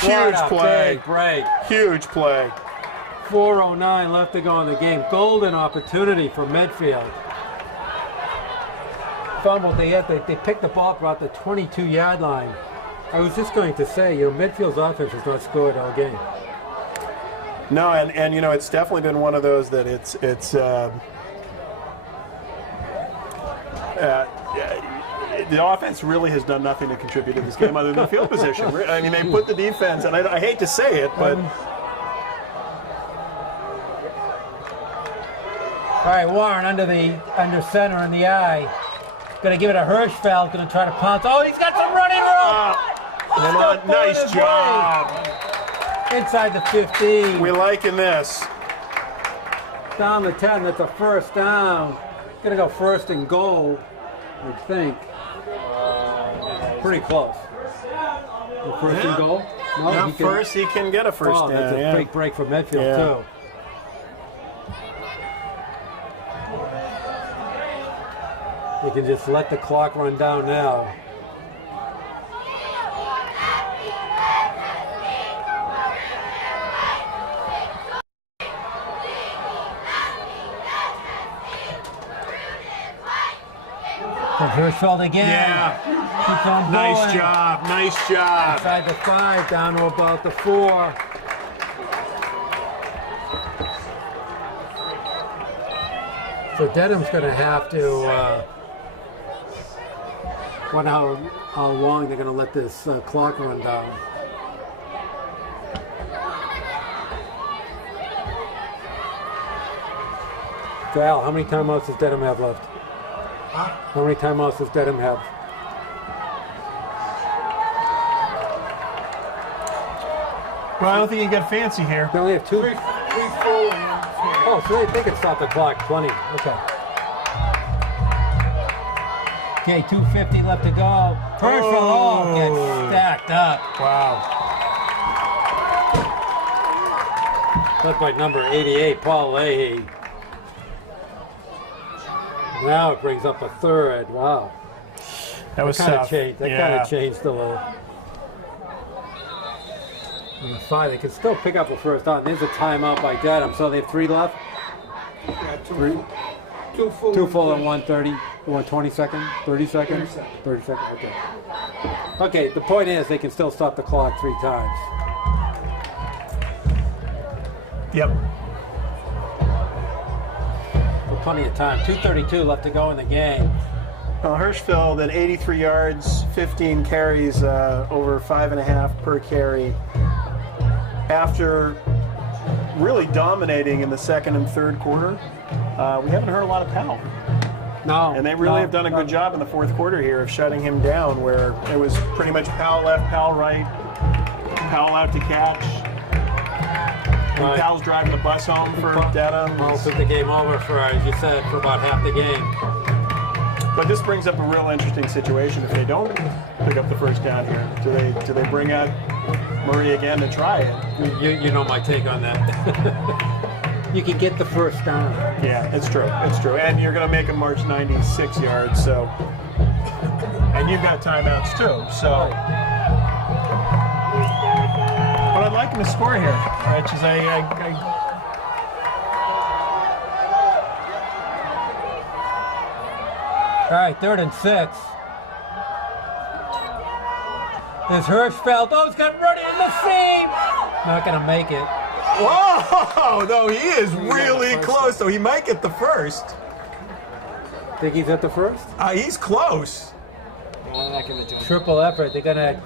What Huge a play! big break. Huge play! 4:09 left to go in the game. Golden opportunity for Medfield. Fumbled. They picked the ball up about the 22-yard line. I was just going to say, Medfield's offense has not scored all game. No, and it's definitely been one of those that it's the offense really has done nothing to contribute to this game other than field position. I mean, they put the defense, and I hate to say it, but. All right, Warren under center in the eye. Going to give it a Hirschfeld. Going to try to pounce. Oh, he's got some running room. Nice job. Inside the 15. We're liking this. Down the 10. That's a first down. Going to go first and goal, I think. Pretty close. First and goal. No, Now he can- first he can get a first Oh, down. that's a yeah. big break for Medfield, Yeah. too. You can just let the clock run down now. And Hirschfeld again. Yeah. Keeps on Nice going. job. Nice job. Inside the 5, down to about the 4. So Dedham's going to have to wonder how long they're going to let this clock run down. Val, how many timeouts does Dedham have left? How many timeouts does Dedham have? Well, I don't think you get fancy here. They only have 2. 3 full and 1 small. Oh, so they can stop the clock. Plenty. Okay. Okay, 2:50 left to go. Hirschfeld gets stacked up. Wow. Led by number 88, Paul Leahy. Now it brings up a 3rd. Wow. That was Kind of tough. changed. That kind of changed a little. And the 5, they can still pick up a first down. There's a timeout by Dedham, so they have 3 left. Yeah, 3. 2 full. 2 full and 1:30. 120 second, 30 second, 30 second. Okay. Okay. The point is they can still stop the clock 3 times. Yep. For plenty of time. 2:32 left to go in the game. Well, Hirschfeld at 83 yards, 15 carries, over 5.5 per carry. After really dominating in the second and third quarter, we haven't heard a lot of Powell. No. And they really have done a good job in the fourth quarter here of shutting him down, where it was pretty much Powell left, Powell right, Powell out to catch. And Right. Powell's driving the bus home for Dedham. Well, took the game over for, as you said, for about half the game. But this brings up a real interesting situation if they don't pick up the first down here. Do they bring out Murray again to try it? You know my take on that. You can get the first down. Yeah, it's true. It's true. And you're going to make him march 96 yards, so. And you've got timeouts too, so. But I'd like him to score here, Rich, is All right, 3rd and 6. There's Hirschfeld. Oh, he's got Rudy in the seam. Not going to make it. Whoa! No, he is really close, so he might get the first. Think he's at the first? He's close. I'm not gonna do it. Triple effort. They're gonna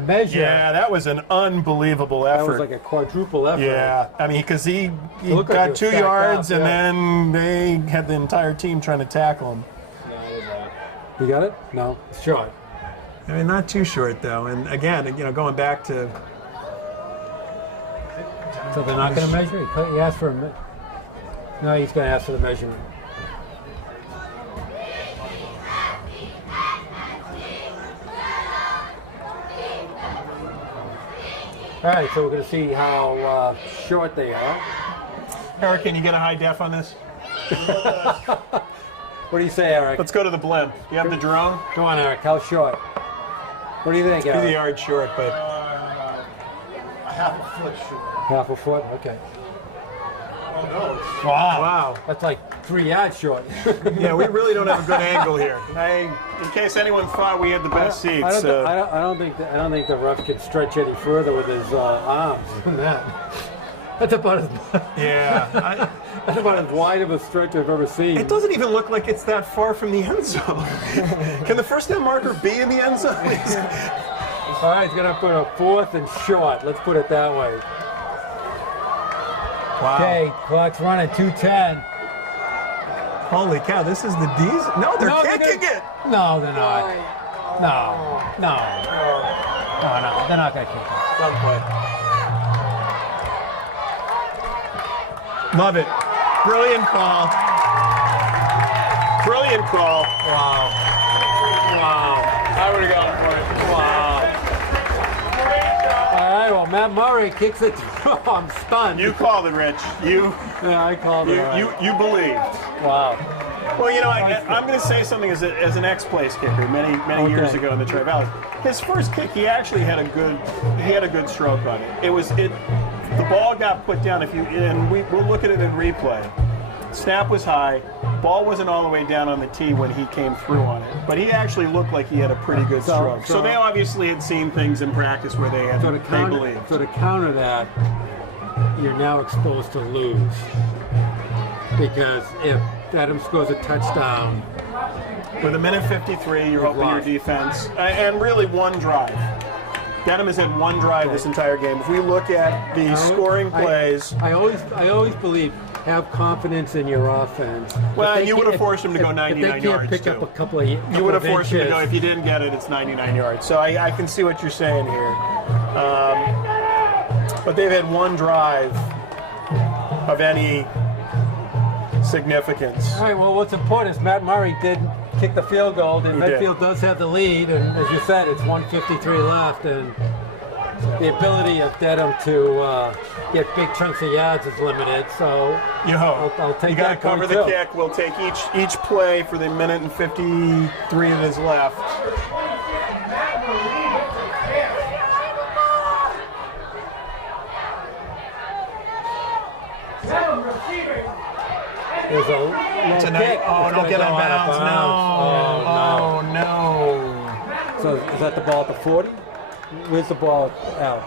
measure. Yeah, that was an unbelievable That effort. was like a quadruple effort. Yeah, I mean, because he looked like he got was 2 stacked yards, up, and yeah. then they had the entire team trying to tackle him. No, it was not. You got it? No. It's short. I mean, not too short though. And again, going back to So they're not going to measure? He asked for a No, he's going to ask for the measurement. All right, so we're going to see how short they are. Eric, can you get a high def on this? What do you say, Eric? Let's go to the blimp. You have the drone? Come on, Eric. How short? What do you think, He's a Eric? yard short, but A half a foot short. Half a foot? Okay. Oh, no. wow. That's like 3 yards short. Yeah, we really don't have a good angle here. In case anyone thought we had the best seats. I don't think the ref can stretch any further with his arms than that. That's about as wide of a stretch I've ever seen. It doesn't even look like it's that far from the end zone. Can the first down marker be in the end zone? All right, he's gonna put a 4th and short. Let's put it that way. Wow. Okay, clock's running. 2:10. Holy cow, this is the D's? No, they're kicking it. No, they're not. No, they're not gonna kick it. Well played. Love it. Brilliant call. Brilliant call. Wow. I would have gone for it. Wow. Great job. Matt Murray kicks it through. I'm stunned. You called it, Rich. Yeah, I called it. You believed. Wow. Well, you know, I'm going to say something as an ex-place kicker many years ago in the Tri-Valley. His first kick, he actually had a good stroke on it. The ball got put down. We'll look at it in replay. Snap was high. Ball wasn't all the way down on the tee when he came through on it, but he actually looked like he had a pretty good stroke. So they obviously had seen things in practice where they believed. So to counter that, you're now exposed to lose, because if Dedham scores a touchdown with 1:53, you're hoping your defense, and really one drive. Dedham has had one drive this entire game. If we look at the scoring plays, I always believe, have confidence in your offense. Well, you would have forced him to go 99 yards. If they can't pick up a couple of inches. You would have forced him to go. If you didn't get it, it's 99 yards. So I can see what you're saying here. But they've had one drive of any significance. All right, well, what's important is Matt Murray did kick the field goal, and Medfield does have the lead, and as you said, it's 1:53 left, and the ability of Dedham to get big chunks of yards is limited, so I'll take you got to that cover point the too. kick. We'll take each play for the 1:53 that is left. There's a long kick. Oh, don't get out of bounds. No. Oh, no. So is that the ball at the 40? Where's the ball out?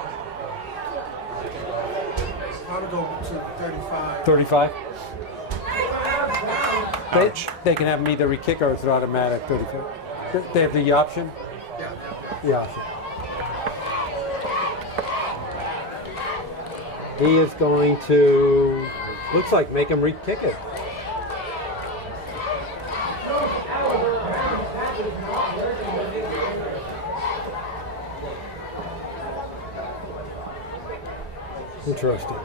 I'll go to 35. 35? Ouch. They can have them either re-kick or it's an automatic 35. They have the option? Yeah. The option. He is going to, looks like, make him re-kick it. Interesting.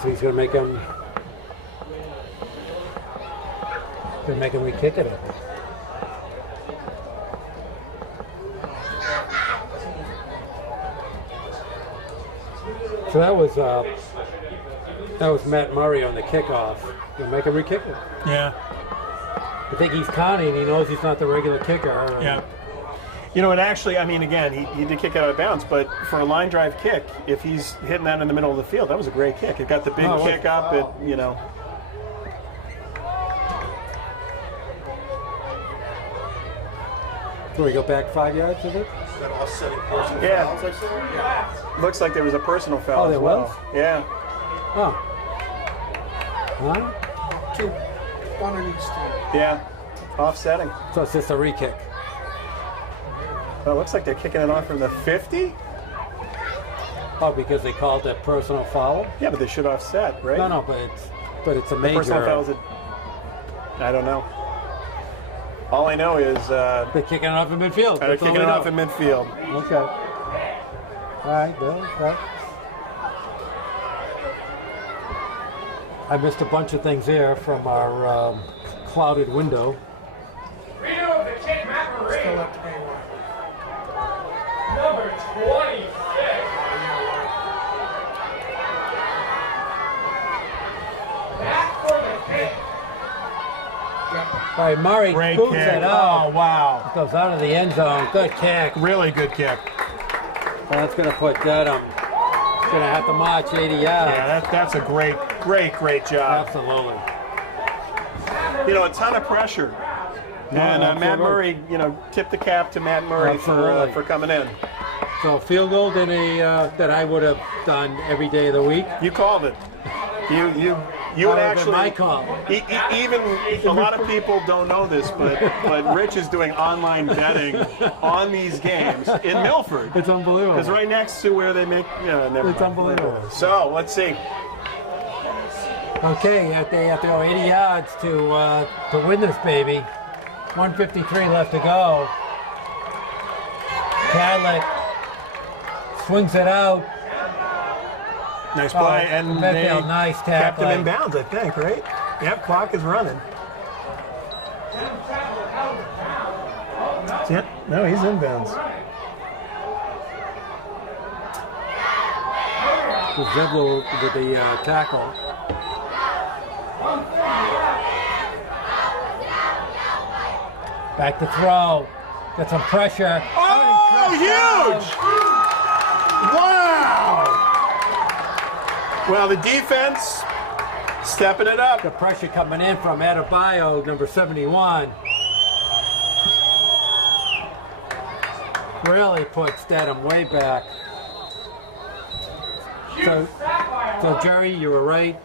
So he's going to make him. Re-kick it. I think. So that was Matt Murray on the kickoff. He'll make him re-kick it. Yeah. I think he's counting. He knows he's not the regular kicker. Yeah. You know, and actually, I mean, again, he did kick it out of bounds, but for a line drive kick, if he's hitting that in the middle of the field, that was a great kick. It got the big kick up, you know. So we go back 5 yards, is it? That offsetting person. Yeah. Looks like there was a personal foul as there well. was? Yeah. Oh. Huh? Two. One on each team. Yeah. Offsetting. So it's just a re-kick. Well, it looks like they're kicking it off from the 50. Oh, because they called it personal foul? Yeah, but they should offset, right? No, but it's a major. Personal fouls. I don't know. All I know is they're kicking it off in midfield. they're kicking it off in midfield. Okay. All right, Bill. Right. I missed a bunch of things there from our clouded window. Redo of the kick, Matt Still Marie. up to game one. Number 26. Back for the kick. All right, Murray Great boots kick. it out. Oh, wow. Goes out of the end zone. Good kick. Really good kick. Well, that's going to put Dedham. He's going to have to march 80 yards. Yeah, that's a great job. Absolutely. You know, a ton of pressure. And Matt Murray, you know, tip the cap to Matt Murray for coming in. So field goal that I would have done every day of the week. You called it. You would actually. My call. Even a lot of people don't know this, but Rich is doing online betting on these games in Milford. It's unbelievable. Because right next to where they make, never It's mind. unbelievable. So let's see. Okay, they have to go 80 yards to win this baby. 1:53 left to go. Cadlick swings it out. Nice play, and Medfield, they nice kept him tackling. in bounds, I think, right? Yep, clock is running. Yeah, no, he's inbounds. Zeblo with the tackle. Back to throw. Got some pressure. Oh, huge! Wow! Well, the defense stepping it up. The pressure coming in from Adebayo, number 71. Really puts Dedham way back. So Jerry, you were right.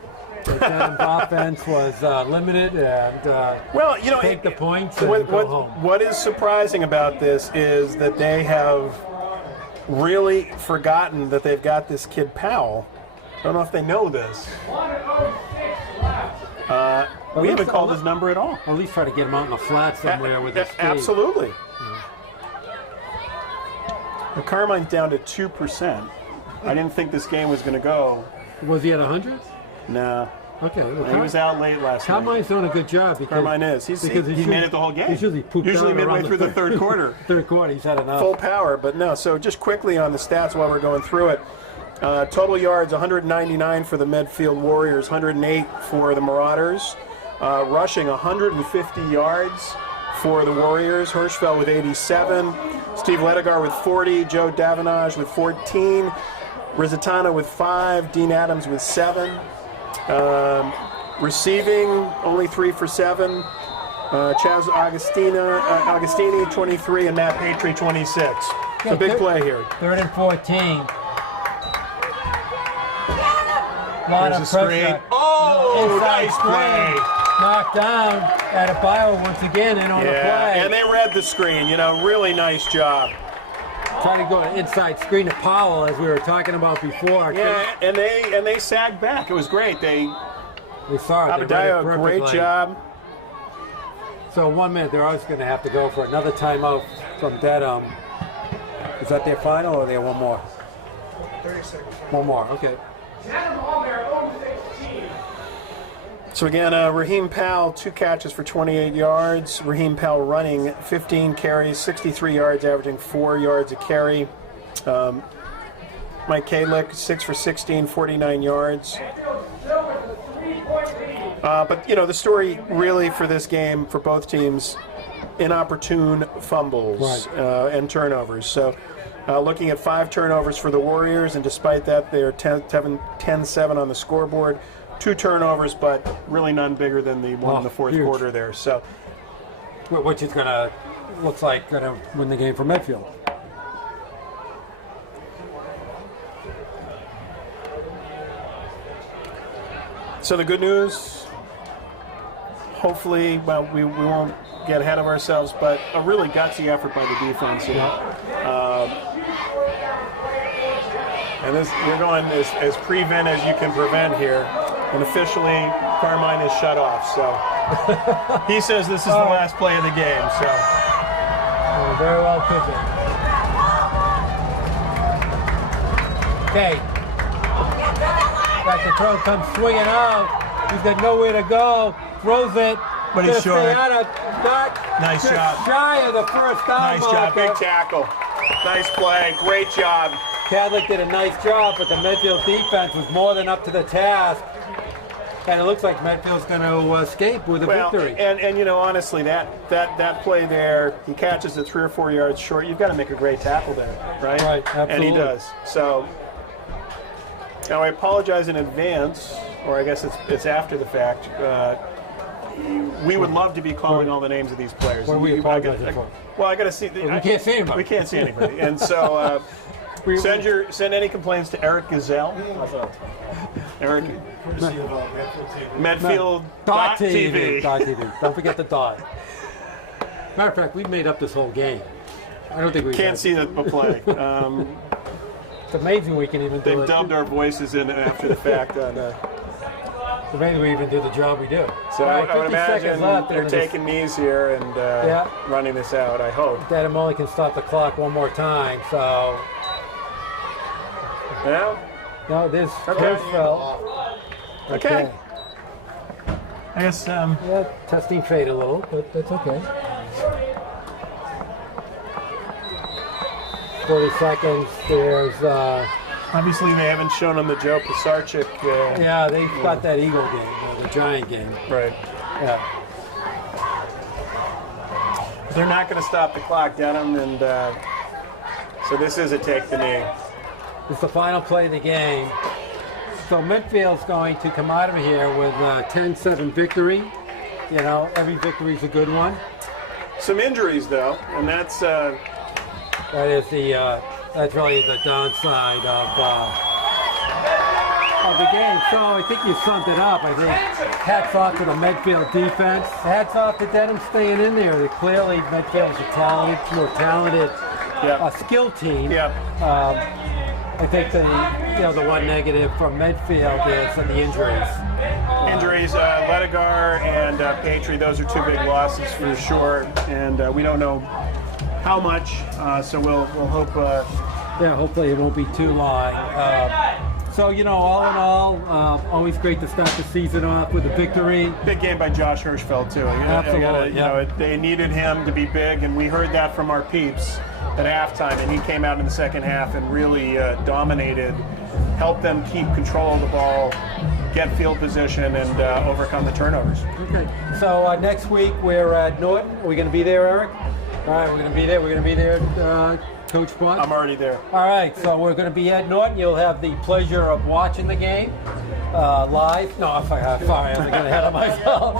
Dedham's offense was limited, and Well, you know, take the points and go home. What is surprising about this is that they have really forgotten that they've got this kid Powell. I don't know if they know this. We haven't called his number at all. At least try to get him out in the flat somewhere with his speed. Absolutely. The Carmine's down to 2%. I didn't think this game was going to go. Was he at 100? No. Okay. Well, He was out late last night. Carmine's doing a good job. Because, Carmine is. He made it the whole game. He's usually pooped out midway around through the third quarter. Third quarter, he's had enough. Full power, but no. So just quickly on the stats while we're going through it. Total yards, 199 for the Medfield Warriors, 108 for the Marauders. Rushing, 150 yards for the Warriors. Hirschfeld with 87. Steve Ledigar with 40. Joe Davenage with 14. Rizzatano with 5. Dean Adams with 7. Receiving, only 3 for 7. Chaz Agostini, 23, and Matt Patry, 26. It's a big play here. 3rd and 14. There's a screen. Oh, nice play. Knocked down. Adebayo once again in on the play. And they read the screen. You know, really nice job. Trying to go an inside screen to Powell, as we were talking about before. Yeah, and they sagged back. It was great. We saw it. Adebayo, great job. So 1 minute, they're always going to have to go for another timeout from Dedham. Is that their final, or they have one more? 30 seconds. One more. Okay. So again, Raheem Powell, 2 catches for 28 yards. Raheem Powell running 15 carries, 63 yards, averaging 4 yards a carry. Mike Kalick, 6 for 16, 49 yards. But, you know, the story really for this game, for both teams, inopportune fumbles and turnovers. So looking at 5 turnovers for the Warriors, and despite that, they're 10-7 on the scoreboard. 2 turnovers, but really none bigger than the one in the fourth quarter there. So, which is looks like going to win the game for Medfield. So the good news, hopefully, well, we won't get ahead of ourselves, but a really gutsy effort by the defense. You know? And this, we're going as prevent as you can prevent here. And officially, Carmine is shut off. So he says this is the last play of the game. So very well could be. Okay. Back to throw, comes swinging out. He's got nowhere to go. Throws it. But he's short. Nice job. Shy of the first down. Nice job. Big tackle. Nice play. Great job. Cadlick did a nice job, but the Medfield defense was more than up to the task. And it looks like Medfield's going to escape with a victory. And you know, honestly, that play there, he catches it 3 or 4 yards short. You've got to make a great tackle there, right? Right, absolutely. And he does. So, now I apologize in advance, or I guess it's after the fact. We would love to be calling all the names of these players. What are we apologizing for? Well, I got to see. We can't see anybody. We can't see anybody, and so send any complaints to Eric Gazelle. Eric. Medfield.tv. Don't forget the dot. Matter of fact, we've made up this whole game. I don't think we can't see the play. It's amazing we can even do it. They've dubbed our voices in after the fact. It's amazing we even do the job we do. So I would imagine they're taking knees here and running this out, I hope. Dedham only can stop the clock one more time, so... Yeah? No, this Hirschfeld. Okay. I guess... Yeah, testing fade a little, but that's okay. 40 seconds. There's, Obviously, they haven't shown him the Joe Pisarcik. yeah, they've got that Eagle game, the Giant game. Right. Yeah. They're not going to stop the clock, Dedham, and so this is a take the knee. It's the final play of the game. So Medfield's going to come out of here with a 10-7 victory. You know, every victory's a good one. Some injuries, though, and that's That is that's really the downside of the game. So I think you summed it up. I think hats off to the Medfield defense. Hats off to Dedham staying in there. Clearly, Medfield's a more talented, skill team. yeah. I think the one negative from Medfield is the injuries. Injuries, Ledegar and Patry, those are two big losses for sure, and we don't know how much, so we'll hope. Hopefully it won't be too long. So, you know, all in all, always great to start the season off with a victory. Big game by Josh Hirschfeld, too. Absolutely, you know, they needed him to be big, and we heard that from our peeps at halftime, and he came out in the second half and really dominated, helped them keep control of the ball, get field position, and overcome the turnovers. Okay. So next week we're at Norton. Are we going to be there, Eric? All right, we're going to be there. We're going to be there, Coach Buck. I'm already there. All right, so we're going to be at Norton. You'll have the pleasure of watching the game live. No, I'm sorry, I'm getting ahead of myself.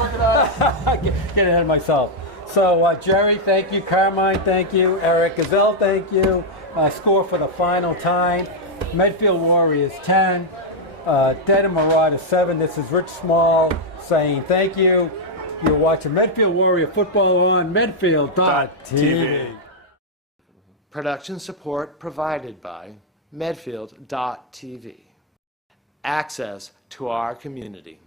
Get ahead of myself. So, Jerry, thank you. Carmine, thank you. Eric Gazelle, thank you. Score for the final time. Medfield Warriors 10. Dedham Marauders 7. This is Rich Small saying thank you. You're watching Medfield Warrior football on Medfield.tv. Production support provided by Medfield.tv. Access to our community.